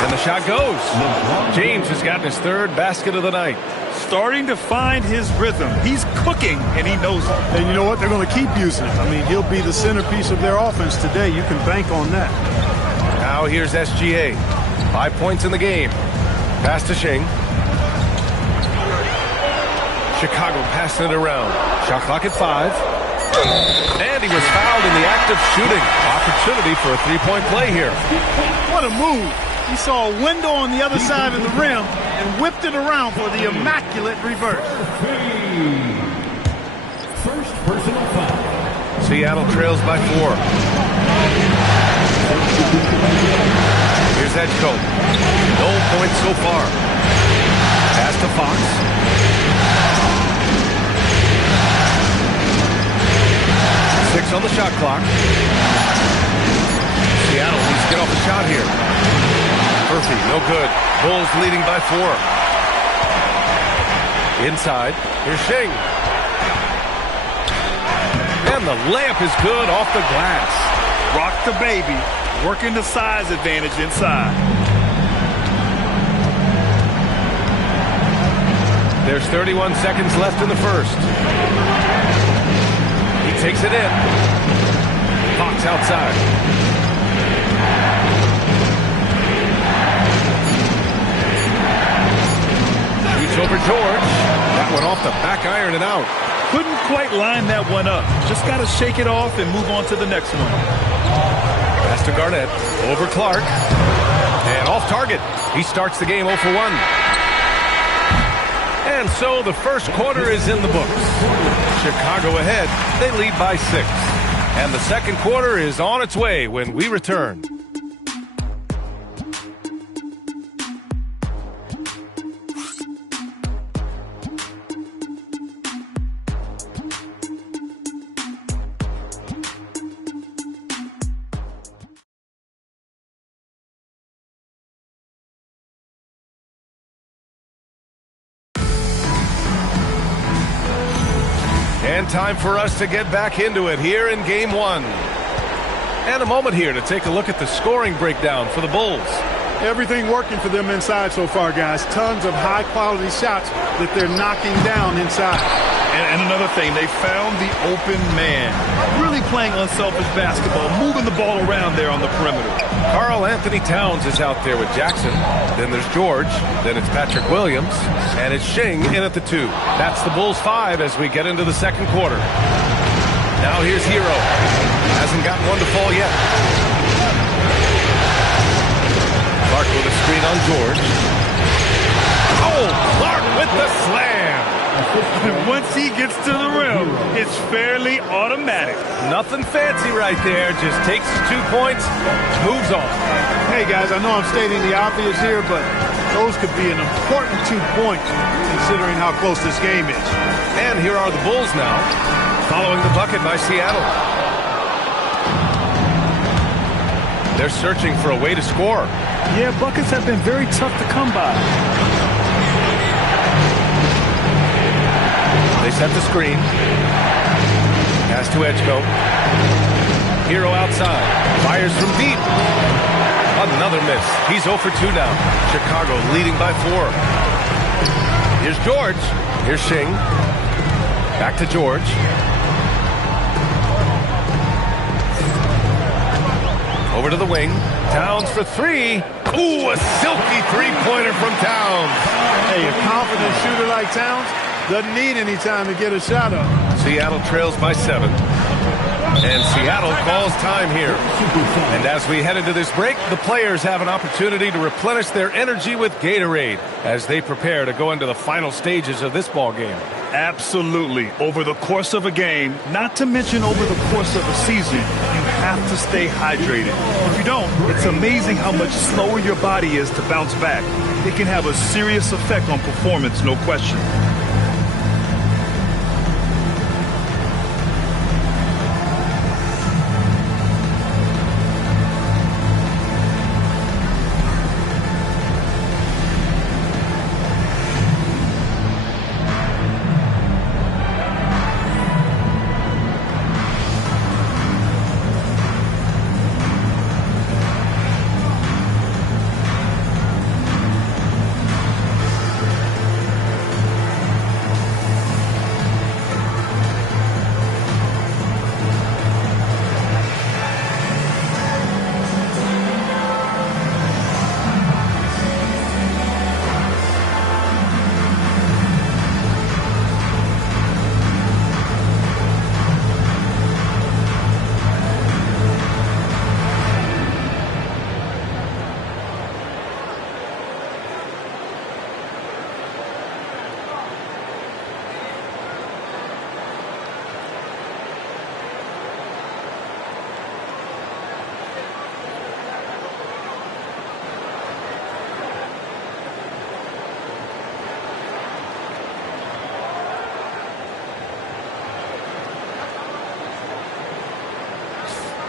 And the shot goes. James has gotten his third basket of the night. Starting to find his rhythm. He's cooking, and he knows it. And you know what? They're going to keep using it. I mean, he'll be the centerpiece of their offense today. You can bank on that. Now here's SGA. 5 points in the game. Pass to Shing. Chicago passing it around. Shot clock at 5. And he was fouled in the act of shooting. Opportunity for a three-point play here. What a move. He saw a window on the other side of the rim and whipped it around for the immaculate reverse. First personal foul. Seattle trails by 4. Here's Edgecombe. No points so far. Pass to Fox. Six on the shot clock. Seattle needs to get off the shot here. Murphy, no good. Bulls leading by 4. Inside, here's Shing. And the layup is good off the glass. Rock the baby, working the size advantage inside. There's 31 seconds left in the first. He takes it in. Fox outside. Shoots over George. That one off the back iron and out. Couldn't quite line that one up. Just got to shake it off and move on to the next one. Pass to Garnett. Over Clark. And off target. He starts the game 0 for 1. And so the first quarter is in the books. Chicago ahead. They lead by 6. And the second quarter is on its way when we return. And time for us to get back into it here in Game 1. And a moment here to take a look at the scoring breakdown for the Bulls. Everything working for them inside so far, guys. Tons of high-quality shots that they're knocking down inside. And another thing, they found the open man. Really playing unselfish basketball, moving the ball around there on the perimeter. Karl Anthony Towns is out there with Jackson. Then there's George. Then it's Patrick Williams. And it's Shing in at the 2. That's the Bulls 5 as we get into the second quarter. Now here's Hero. Hasn't gotten one to fall yet. Clark with a screen on George. Oh, Clark with the slam. Once he gets to the rim, it's fairly automatic. Nothing fancy right there. Just takes 2 points, moves on. Hey, guys, I know I'm stating the obvious here, but those could be an important 2 points considering how close this game is. And here are the Bulls now, following the bucket by Seattle. They're searching for a way to score. Yeah, buckets have been very tough to come by. They set the screen. Pass to Edgecombe. Hero outside. Fires from deep. Another miss. He's 0 for 2 now. Chicago leading by 4. Here's George. Here's Shing. Back to George. Over to the wing. Towns for 3. Ooh, a silky three-pointer from Towns. Hey, a confident shooter like Towns doesn't need any time to get a shot up. Seattle trails by 7. And Seattle calls time here. And as we head into this break, the players have an opportunity to replenish their energy with Gatorade as they prepare to go into the final stages of this ball game. Absolutely. Over the course of a game, not to mention over the course of a season, you have to stay hydrated. If you don't, it's amazing how much slower your body is to bounce back. It can have a serious effect on performance, no question.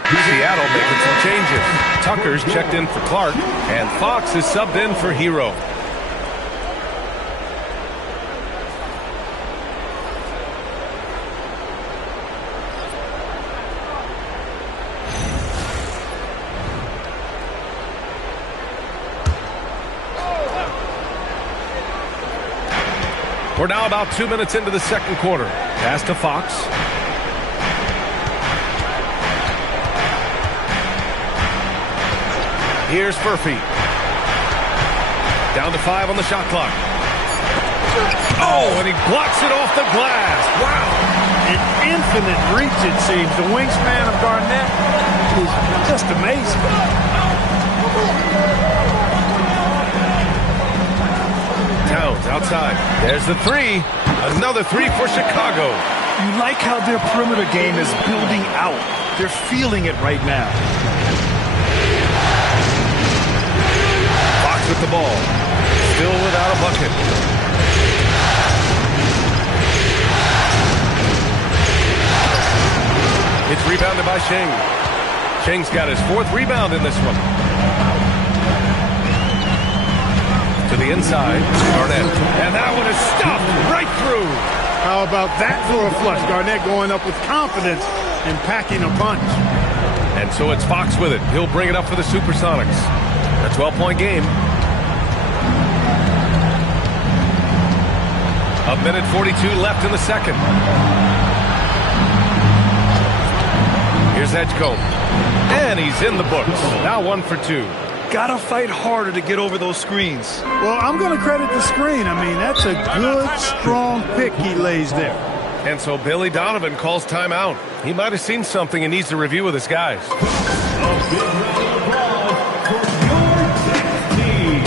Seattle making some changes. Tucker's checked in for Clark, and Fox is subbed in for Hero. We're now about 2 minutes into the second quarter. Pass to Fox. Here's Furphy. Down to 5 on the shot clock. Oh, and he blocks it off the glass. Wow. An infinite reach, it seems. The wingspan of Garnett is just amazing. Towns outside. There's the three. Another three for Chicago. You like how their perimeter game is building out. They're feeling it right now. Fox with the ball. Still without a bucket. It's rebounded by Sheng. Sheng's got his 4th rebound in this one. To the inside, Garnett. And that one is stopped right through. How about that for a flush? Garnett going up with confidence and packing a punch. And so it's Fox with it. He'll bring it up for the Supersonics. A 12-point game. A minute 42 left in the second. Here's Edgecombe. And he's in the books. Now 1 for 2. Gotta fight harder to get over those screens. Well, I'm going to credit the screen. I mean, that's a good, strong pick he lays there. And so Billy Donovan calls timeout. He might have seen something and needs to review with his guys. A big round of applause for your Texas team.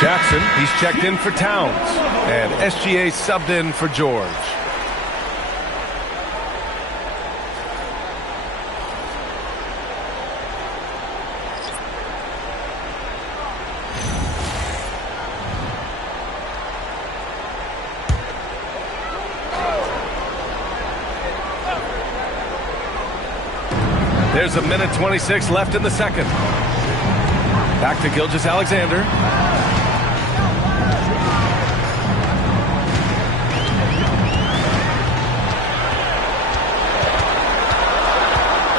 Jackson, he's checked in for Towns. And SGA subbed in for George. There's a minute 26 left in the second. Back to Gilgeous-Alexander.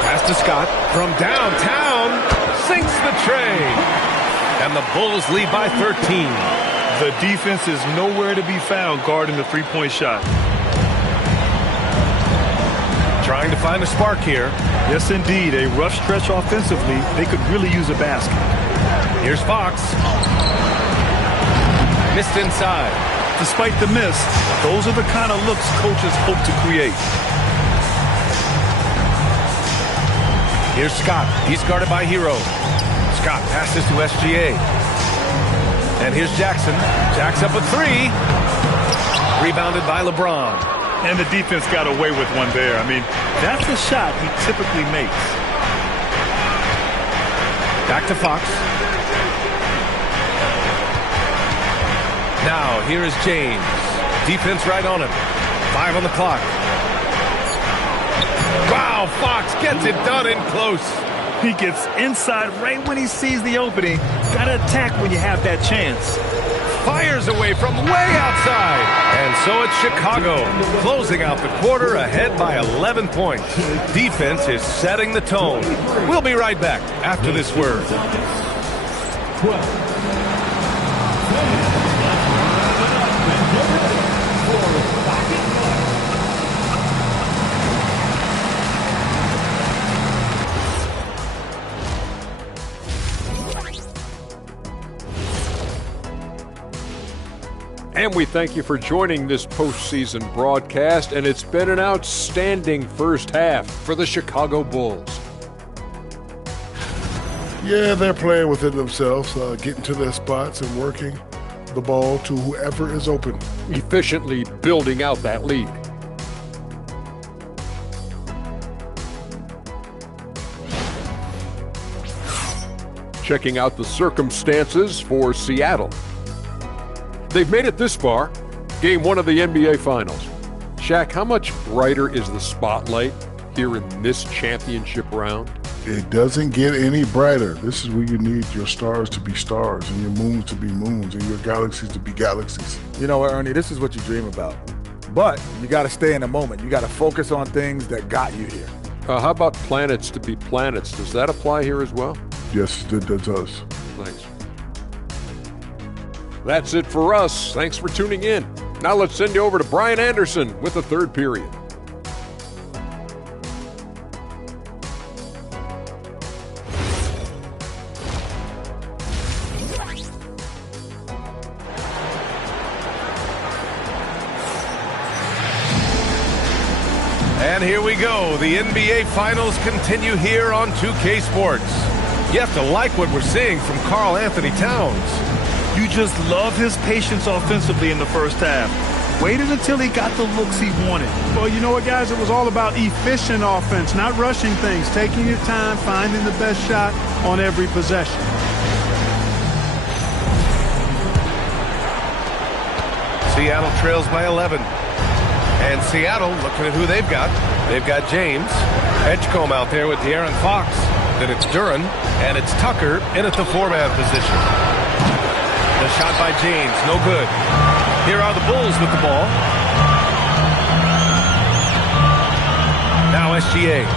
Pass to Scott from downtown. Sinks the tray. And the Bulls lead by 13. The defense is nowhere to be found guarding the three-point shot. Trying to find a spark here. Yes, indeed. A rough stretch offensively. They could really use a basket. Here's Fox. Missed inside. Despite the miss, those are the kind of looks coaches hope to create. Here's Scott. He's guarded by Hero. Scott passes to SGA. And here's Jackson. Jack's up a three. Rebounded by LeBron. And the defense got away with one there. I mean, that's a shot he typically makes. Back to Fox. Now, here is James. Defense right on him. 5 on the clock. Wow, Fox gets it done in close. He gets inside right when he sees the opening. Gotta attack when you have that chance. Fires away from way outside. And so it's Chicago, closing out the quarter ahead by 11 points. Defense is setting the tone. We'll be right back after this word. And we thank you for joining this postseason broadcast, and it's been an outstanding first half for the Chicago Bulls. Yeah, they're playing within themselves, getting to their spots and working the ball to whoever is open. Efficiently building out that lead. Checking out the circumstances for Seattle. They've made it this far, game 1 of the NBA Finals. Shaq, how much brighter is the spotlight here in this championship round? It doesn't get any brighter. This is where you need your stars to be stars and your moons to be moons and your galaxies to be galaxies. You know what, Ernie, this is what you dream about. But you got to stay in the moment. You got to focus on things that got you here. How about planets to be planets? Does that apply here as well? Yes, it does. Thanks. That's it for us. Thanks for tuning in. Now let's send you over to Brian Anderson with the third period. And here we go. The NBA Finals continue here on 2K Sports. You have to like what we're seeing from Karl Anthony Towns. You just love his patience offensively in the first half. Waited until he got the looks he wanted. Well, you know what, guys? It was all about efficient offense, not rushing things, taking your time, finding the best shot on every possession. Seattle trails by 11. And Seattle, looking at who they've got. They've got James. Edgecombe out there with De'Aaron Fox. Then it's Duren. And it's Tucker in at the 4-man position. The shot by James, no good. Here are the Bulls with the ball. Now SGA.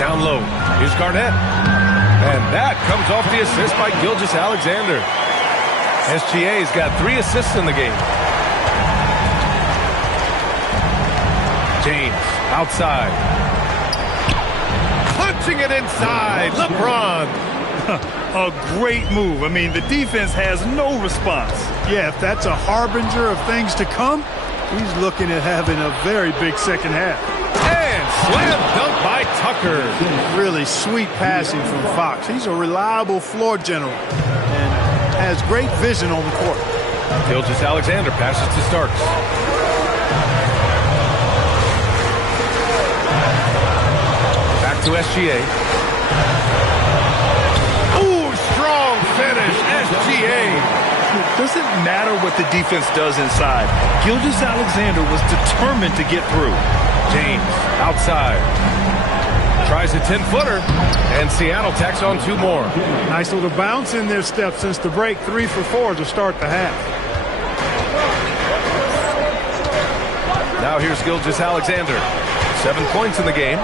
Down low. Here's Garnett. And that comes off the assist by Gilgeous-Alexander. SGA's got 3 assists in the game. James, outside. Punching it inside. LeBron. A great move. I mean, the defense has no response. Yeah, if that's a harbinger of things to come, he's looking at having a very big second half. And slam dunk by Tucker. Really sweet passing from Fox. He's a reliable floor general and has great vision on the court. Gilgeous-Alexander passes to Starks. Back to SGA. Finish, SGA. It doesn't matter what the defense does inside. Gilgeous-Alexander was determined to get through. James, outside. Tries a 10-footer, and Seattle tacks on 2 more. Nice little bounce in their step since the break. 3 for 4 to start the half. Now here's Gilgeous-Alexander. 7 points in the game.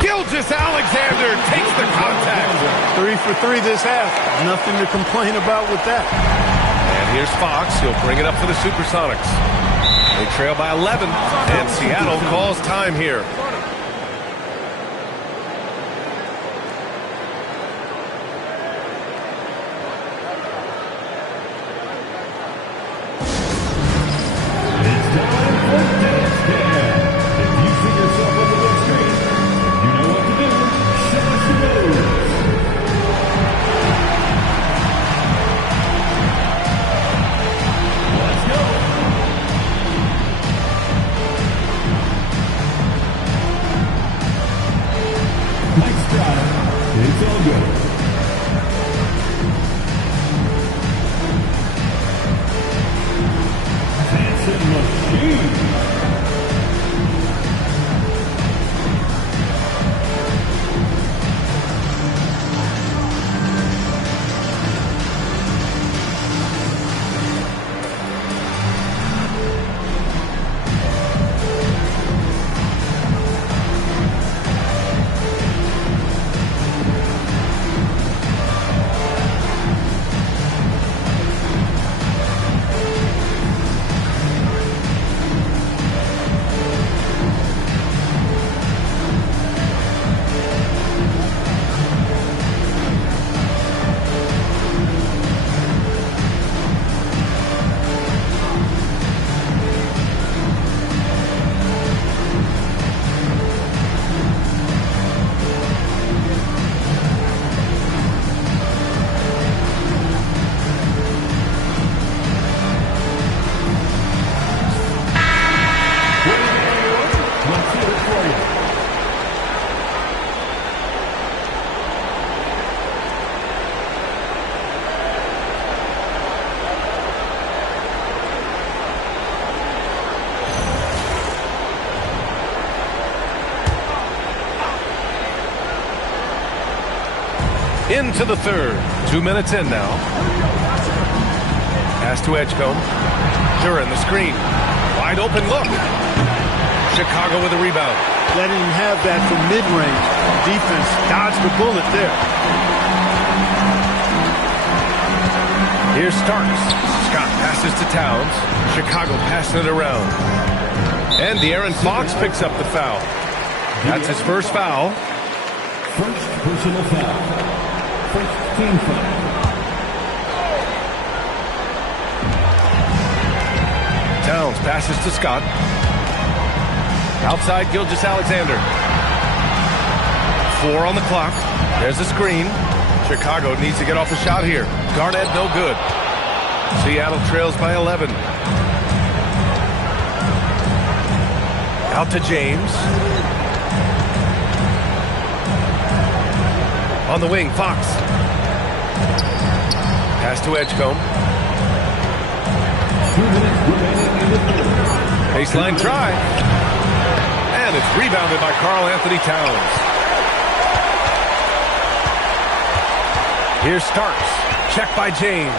Gilgeous-Alexander takes the contact. 3 for 3 this half. Nothing to complain about with that. And here's Fox. He'll bring it up for the Supersonics. They trail by 11, and Seattle calls time here. Mike Stroud. It's all good. Dancing Machine. Into the third. 2 minutes in now. Pass to Edgecombe. Duran the screen. Wide open look. Chicago with a rebound. Letting him have that from mid-range. Defense dodged the bullet there. Here's Starks. Scott passes to Towns. Chicago passing it around. And De'Aaron Fox picks up the foul. That's his first foul. First personal foul. First team foul. Towns passes to Scott. Outside Gilgeous-Alexander. 4 on the clock. There's a screen. Chicago needs to get off a shot here. Garnett no good. Seattle trails by 11. Out to James. On the wing, Fox. Pass to Edgecombe. Baseline drive. And it's rebounded by Karl Anthony Towns. Here's Starks. Check by James.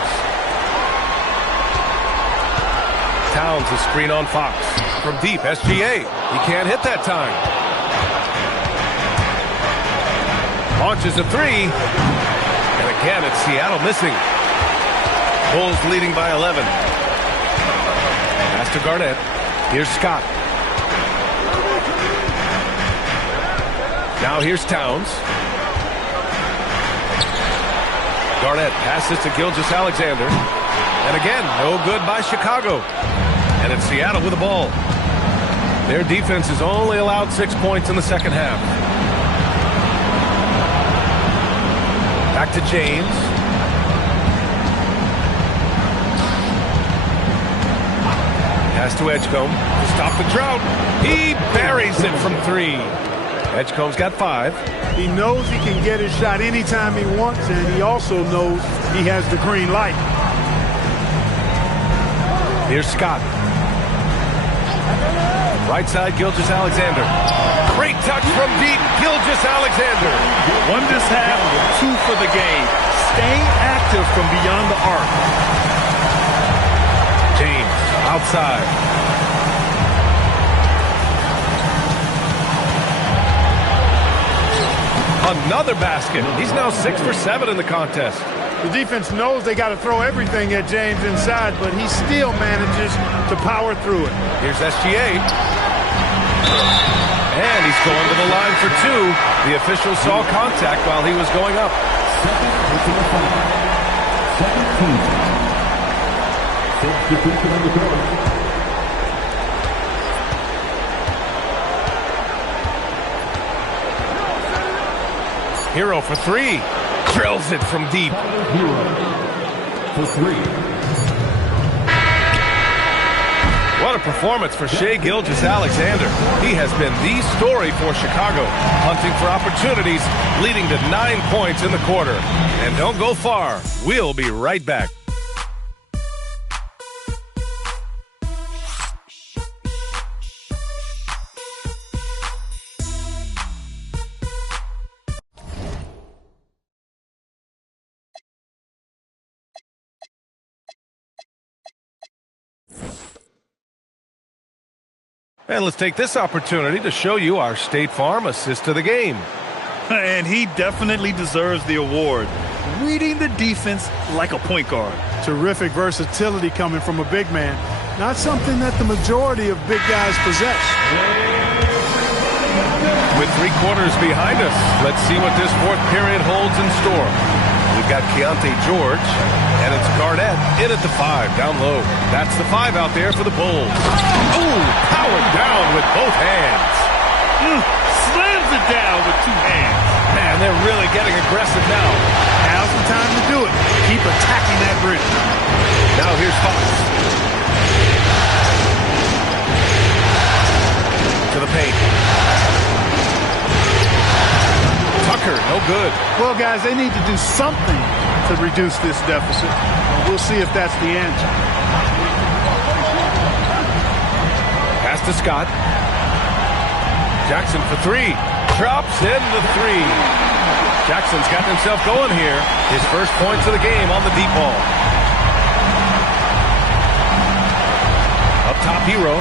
Towns a screen on Fox. From deep, SGA. He can't hit that time. Launches a three. And again, it's Seattle missing. Bulls leading by 11. Pass to Garnett. Here's Scott. Now here's Towns. Garnett passes to Gilgeous-Alexander. And again, no good by Chicago. And it's Seattle with the ball. Their defense has only allowed 6 points in the second half. Back to James. Pass to Edgecombe to stop the drought. He buries it from 3. Edgecombe's got 5. He knows he can get his shot anytime he wants, and he also knows he has the green light. Here's Scott. Right side, Gilgeous-Alexander. Great touch from deep, Gilgeous-Alexander. 1 this half, 2 for the game. Staying active from beyond the arc. James, outside. Another basket. He's now 6 for 7 in the contest. The defense knows they got to throw everything at James inside, but he still manages to power through it. Here's SGA. And he's going to the line for 2. The official saw contact while he was going up. Second team. Substitution on the court. Hero for 3. Drills it from deep. Hero for 3. What a performance for Shai Gilgeous-Alexander. He has been the story for Chicago, hunting for opportunities, leading to 9 points in the quarter. And don't go far. We'll be right back. And let's take this opportunity to show you our State Farm assist to the game. And he definitely deserves the award. Reading the defense like a point guard. Terrific versatility coming from a big man. Not something that the majority of big guys possess. With 3 quarters behind us, let's see what this fourth period holds in store. We've got Keontae George, and it's Garnett in at the 5, down low. That's the 5 out there for the Bulls. Ooh, powered down with both hands. Slams it down with 2 hands. Man, they're really getting aggressive now. Now's the time to do it. Keep attacking that rim. Now here's Fox. To the paint. Tucker, no good. Well, guys, they need to do something to reduce this deficit. We'll see if that's the answer. Pass to Scott. Jackson for 3. Drops in the 3. Jackson's got himself going here. His first points of the game on the deep ball. Up top, Hero.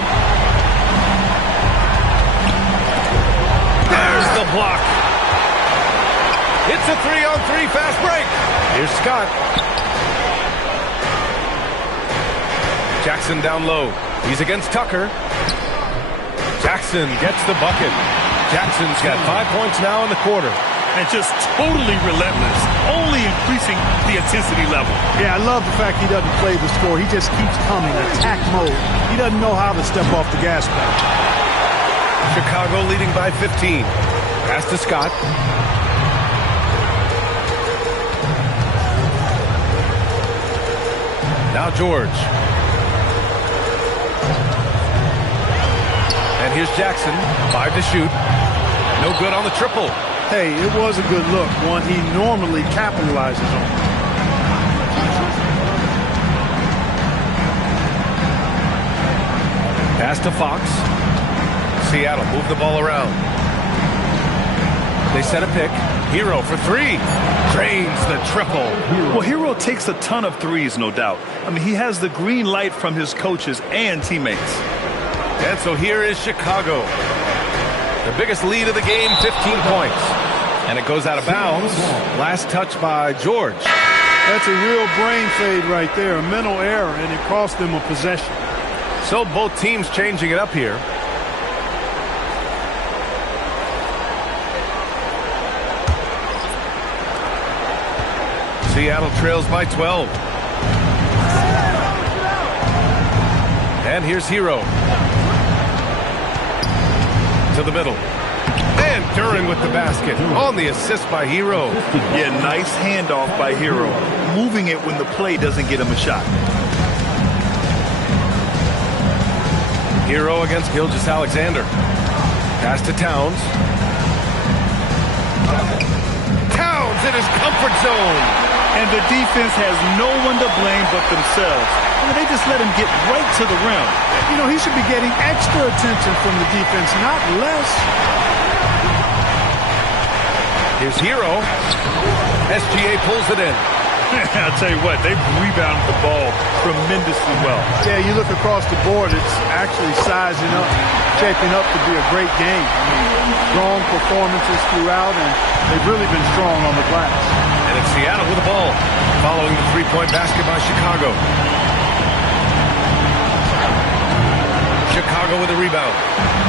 There's the block. It's a 3-on-3 fast break. Here's Scott. Jackson down low. He's against Tucker. Jackson gets the bucket. Jackson's got 5 points now in the quarter. And just totally relentless, only increasing the intensity level. Yeah, I love the fact he doesn't play the score. He just keeps coming, attack mode. He doesn't know how to step off the gas pedal. Chicago leading by 15. Pass to Scott. Now George. And here's Jackson. 5 to shoot. No good on the triple. Hey, it was a good look, one he normally capitalizes on. Pass to Fox. Seattle move the ball around. They set a pick. Hero for 3. Drains the triple. Well, Hero takes a ton of threes, no doubt. I mean, he has the green light from his coaches and teammates. And so here is Chicago. The biggest lead of the game, 15 points. And it goes out of bounds. Last touch by George. That's a real brain fade right there, a mental error, and it cost them a possession. So both teams changing it up here. Seattle trails by 12. And here's Hero. To the middle. And Duren with the basket. On the assist by Hero. Yeah, nice handoff by Hero. Moving it when the play doesn't get him a shot. Hero against Gilgeous-Alexander. Pass to Towns. Towns in his comfort zone. And the defense has no one to blame but themselves. I mean, they just let him get right to the rim. You know, he should be getting extra attention from the defense, not less. Here's Hero. SGA pulls it in. I'll tell you what, they've rebounded the ball tremendously well. Yeah, you look across the board, it's actually sizing up, shaping up to be a great game. I mean, strong performances throughout, and they've really been strong on the glass. And it's Seattle with the ball, following the three-point basket by Chicago. Chicago with a rebound.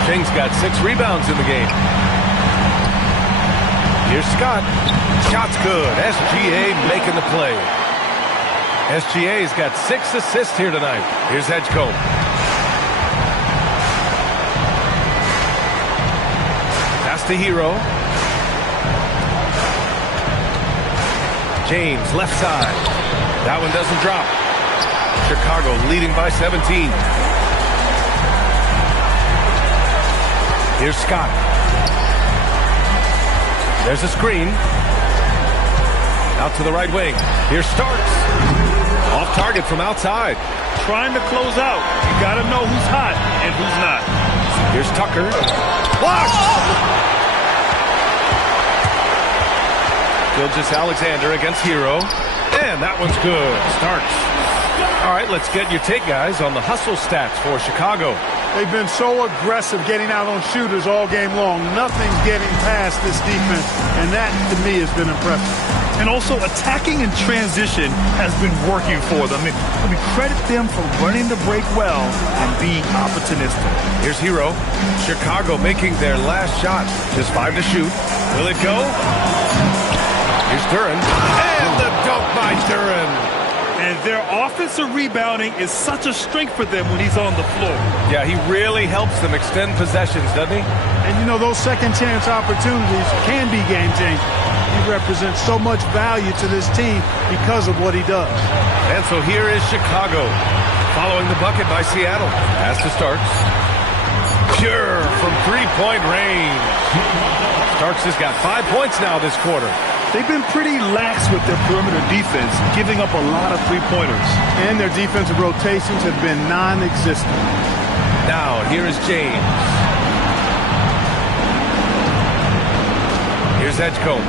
Ching's got 6 rebounds in the game. Here's Scott. Shot's good. SGA making the play. SGA's got 6 assists here tonight. Here's Edgecombe. Pass to Hero. James, left side. That one doesn't drop. Chicago leading by 17. Here's Scott. There's a screen. Out to the right wing. Here's Starks. Off target from outside. Trying to close out. You got to know who's hot and who's not. Here's Tucker. Blocked! Gilgeous-Alexander against Hero. And that one's good. Starks. All right, let's get your take, guys, on the hustle stats for Chicago. They've been so aggressive getting out on shooters all game long. Nothing's getting past this defense, and that, to me, has been impressive. And also, attacking in transition has been working for them. I mean, credit them for running the break well and being opportunistic. Here's Hero. Chicago making their last shot. Just 5 to shoot. Will it go? Here's Duren. And the dunk by Duren. And their offensive rebounding is such a strength for them when he's on the floor. Yeah, he really helps them extend possessions, doesn't he? And, you know, those second-chance opportunities can be game-changing. He represents so much value to this team because of what he does. And so here is Chicago following the bucket by Seattle. Pass to Starks. Pure from three-point range. Starks has got 5 points now this quarter. They've been pretty lax with their perimeter defense, giving up a lot of three-pointers. And their defensive rotations have been non-existent. Now, here is James. Here's Edgecombe.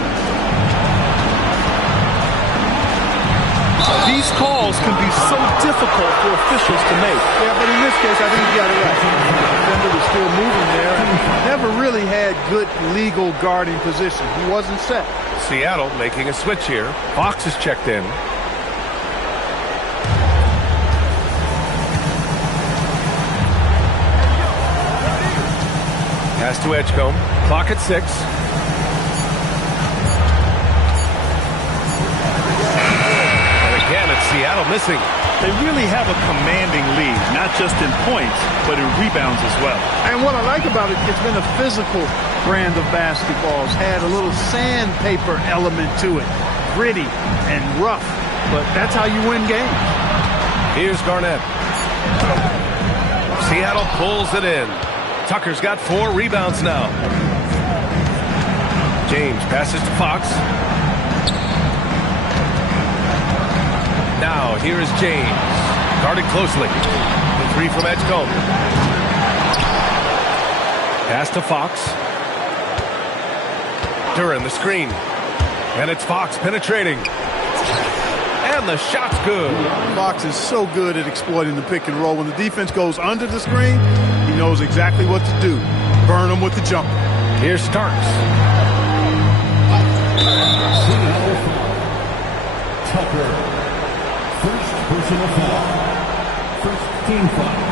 These calls can be so difficult for officials to make. Yeah, but in this case, I think he got it right. The defender was still moving there and never really had good legal guarding position. He wasn't set. Seattle making a switch here. Fox is checked in. Pass to Edgecombe. Clock at 6. And again, it's Seattle missing. They really have a commanding lead, not just in points, but in rebounds as well. And what I like about it, it's been a physical brand of basketball. It's had a little sandpaper element to it. Gritty and rough, but that's how you win games. Here's Garnett. Seattle pulls it in. Tucker's got 4 rebounds now. James passes to Fox. Now, here is James. Guarded closely. The 3 from Edgecombe. Pass to Fox. Duren, the screen. And it's Fox penetrating. And the shot's good. Fox is so good at exploiting the pick and roll. When the defense goes under the screen, he knows exactly what to do. Burn them with the jumper. Here's Starks. Tucker. First personal foul. First team foul.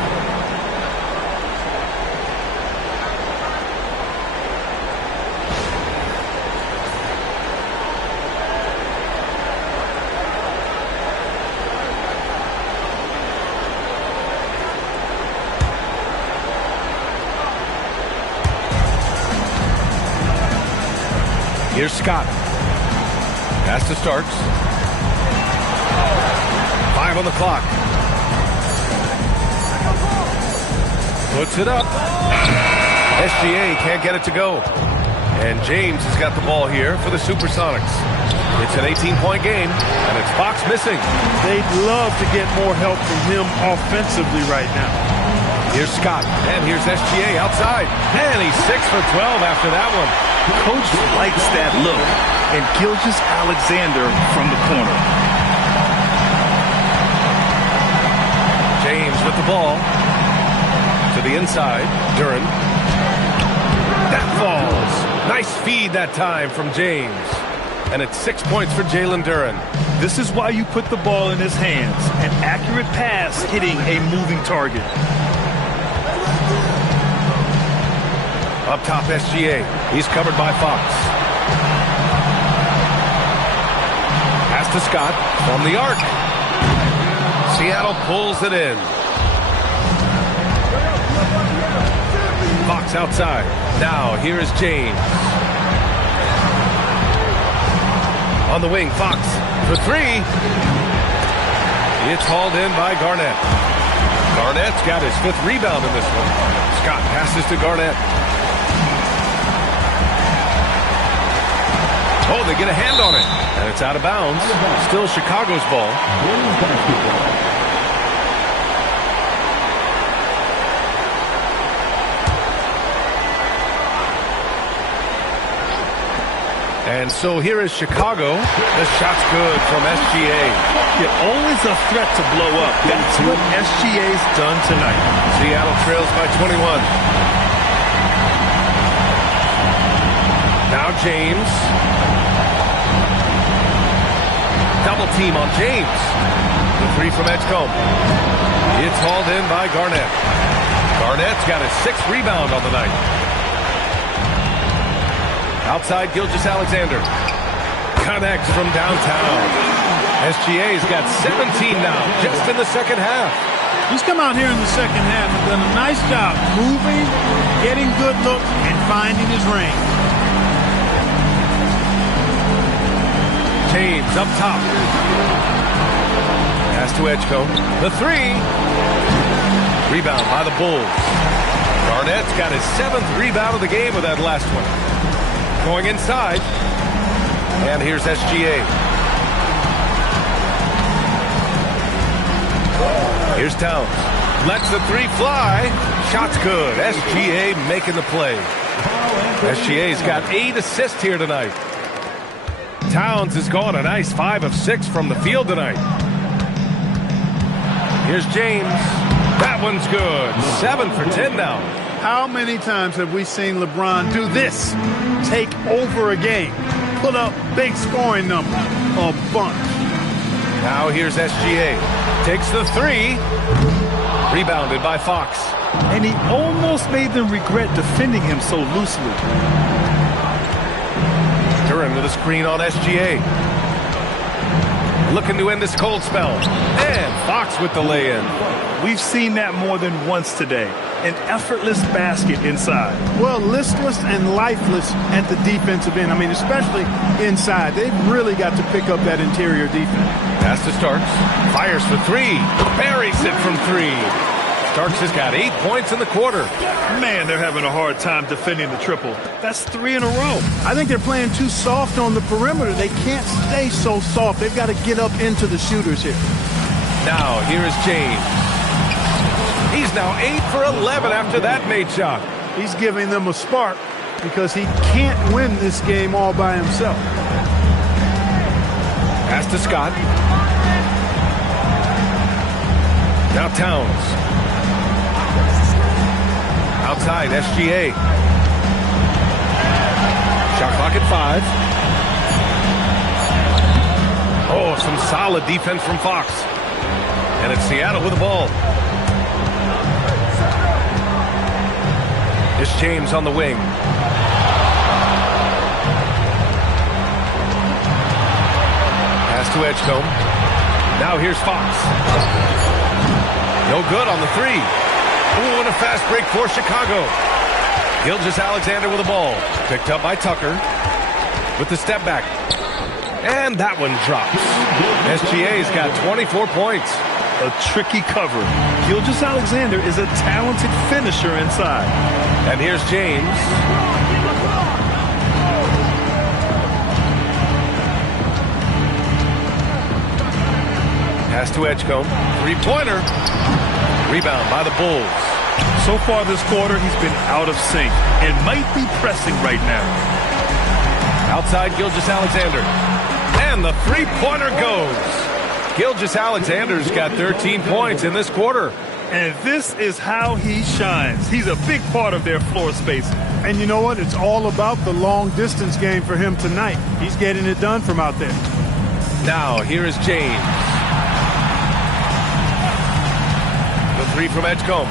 Here's Scott. Pass to Starks. 5 on the clock. Puts it up. SGA can't get it to go. And James has got the ball here for the Supersonics. It's an 18-point game, and it's Fox missing. They'd love to get more help from him offensively right now. Here's Scott, and here's SGA outside. And he's 6 for 12 after that one. Coach likes that look. And Gilgeous-Alexander from the corner. James with the ball. To the inside. Duren. That falls. Nice feed that time from James. And it's 6 points for Jalen Duren. This is why you put the ball in his hands. An accurate pass hitting a moving target. Up top, SGA. He's covered by Fox. Pass to Scott from the arc. Seattle pulls it in. Fox outside. Now, here is James. On the wing, Fox for 3. It's hauled in by Garnett. Garnett's got his 5th rebound in this one. Scott passes to Garnett. Oh, they get a hand on it. And it's out of bounds. Still Chicago's ball. And so here is Chicago. The shot's good from SGA. Yeah, always a threat to blow up. That's what SGA's done tonight. Seattle trails by 21. Now James. Double team on James. The three from Edgecombe. It's hauled in by Garnett. Garnett's got his 6th rebound on the night. Outside Gilgeous-Alexander. Connects from downtown. SGA's got 17 now, just in the second half. He's come out here in the second half and done a nice job moving, getting good looks, and finding his range. James up top. Pass to Edgecombe. The three. Rebound by the Bulls. Garnett's got his 7th rebound of the game with that last one. Going inside. And here's SGA. Here's Towns. Lets the three fly. Shot's good. SGA making the play. SGA's got 8 assists here tonight. Towns has gone a nice 5 of 6 from the field tonight. Here's James. That one's good. 7 for 10 now. How many times have we seen LeBron do this? Take over a game. Put up big scoring numbers. A bunch. Now here's SGA. Takes the three. Rebounded by Fox. And he almost made them regret defending him so loosely. Duran with a screen on SGA. Looking to end this cold spell. And Fox with the lay-in. We've seen that more than once today. An effortless basket inside. Well, listless and lifeless at the defensive end. I mean, especially inside. They've really got to pick up that interior defense. Pass to Starks. Fires for three. Buries it from three. Starks has got 8 points in the quarter. Man, they're having a hard time defending the triple. That's 3 in a row. I think they're playing too soft on the perimeter. They can't stay so soft. They've got to get up into the shooters here. Now, here is James. He's now 8 for 11 after that made shot. He's giving them a spark because he can't win this game all by himself. Pass to Scott. Now Towns. Outside, SGA. Shot clock at 5. Oh, some solid defense from Fox. And it's Seattle with the ball. It's James on the wing. Pass to Edgecombe. Now here's Fox. No good on the three. Ooh, and a fast break for Chicago. Gilgeous-Alexander with the ball. Picked up by Tucker. With the step back. And that one drops. SGA's got 24 points. A tricky cover. Gilgeous-Alexander is a talented finisher inside. And here's James. Pass to Edgecombe. Three-pointer. Rebound by the Bulls. So far this quarter, he's been out of sync and might be pressing right now. Outside Gilgeous-Alexander. And the three-pointer goes. Gilgeous-Alexander's got 13 points in this quarter. And this is how he shines. He's a big part of their floor space. And you know what? It's all about the long-distance game for him tonight. He's getting it done from out there. Now, here is James. The three from Edgecombe.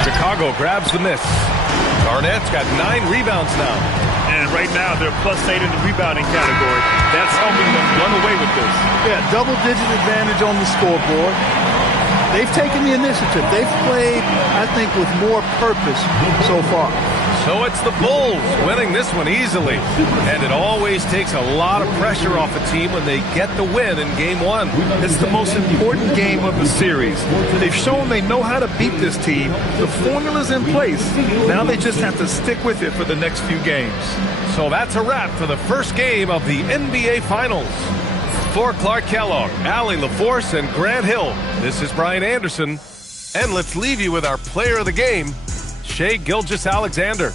Chicago grabs the miss. Garnett's got 9 rebounds now. And right now, they're +8 in the rebounding category. That's helping them run away with this. Yeah, double-digit advantage on the scoreboard. They've taken the initiative. They've played, I think, with more purpose so far. So it's the Bulls winning this one easily. And it always takes a lot of pressure off a team when they get the win in Game 1. It's the most important game of the series. They've shown they know how to beat this team. The formula's in place. Now they just have to stick with it for the next few games. So that's a wrap for the first game of the NBA Finals. For Clark Kellogg, Allie LaForce, and Grant Hill, this is Brian Anderson. And let's leave you with our player of the game, Shai Gilgeous-Alexander.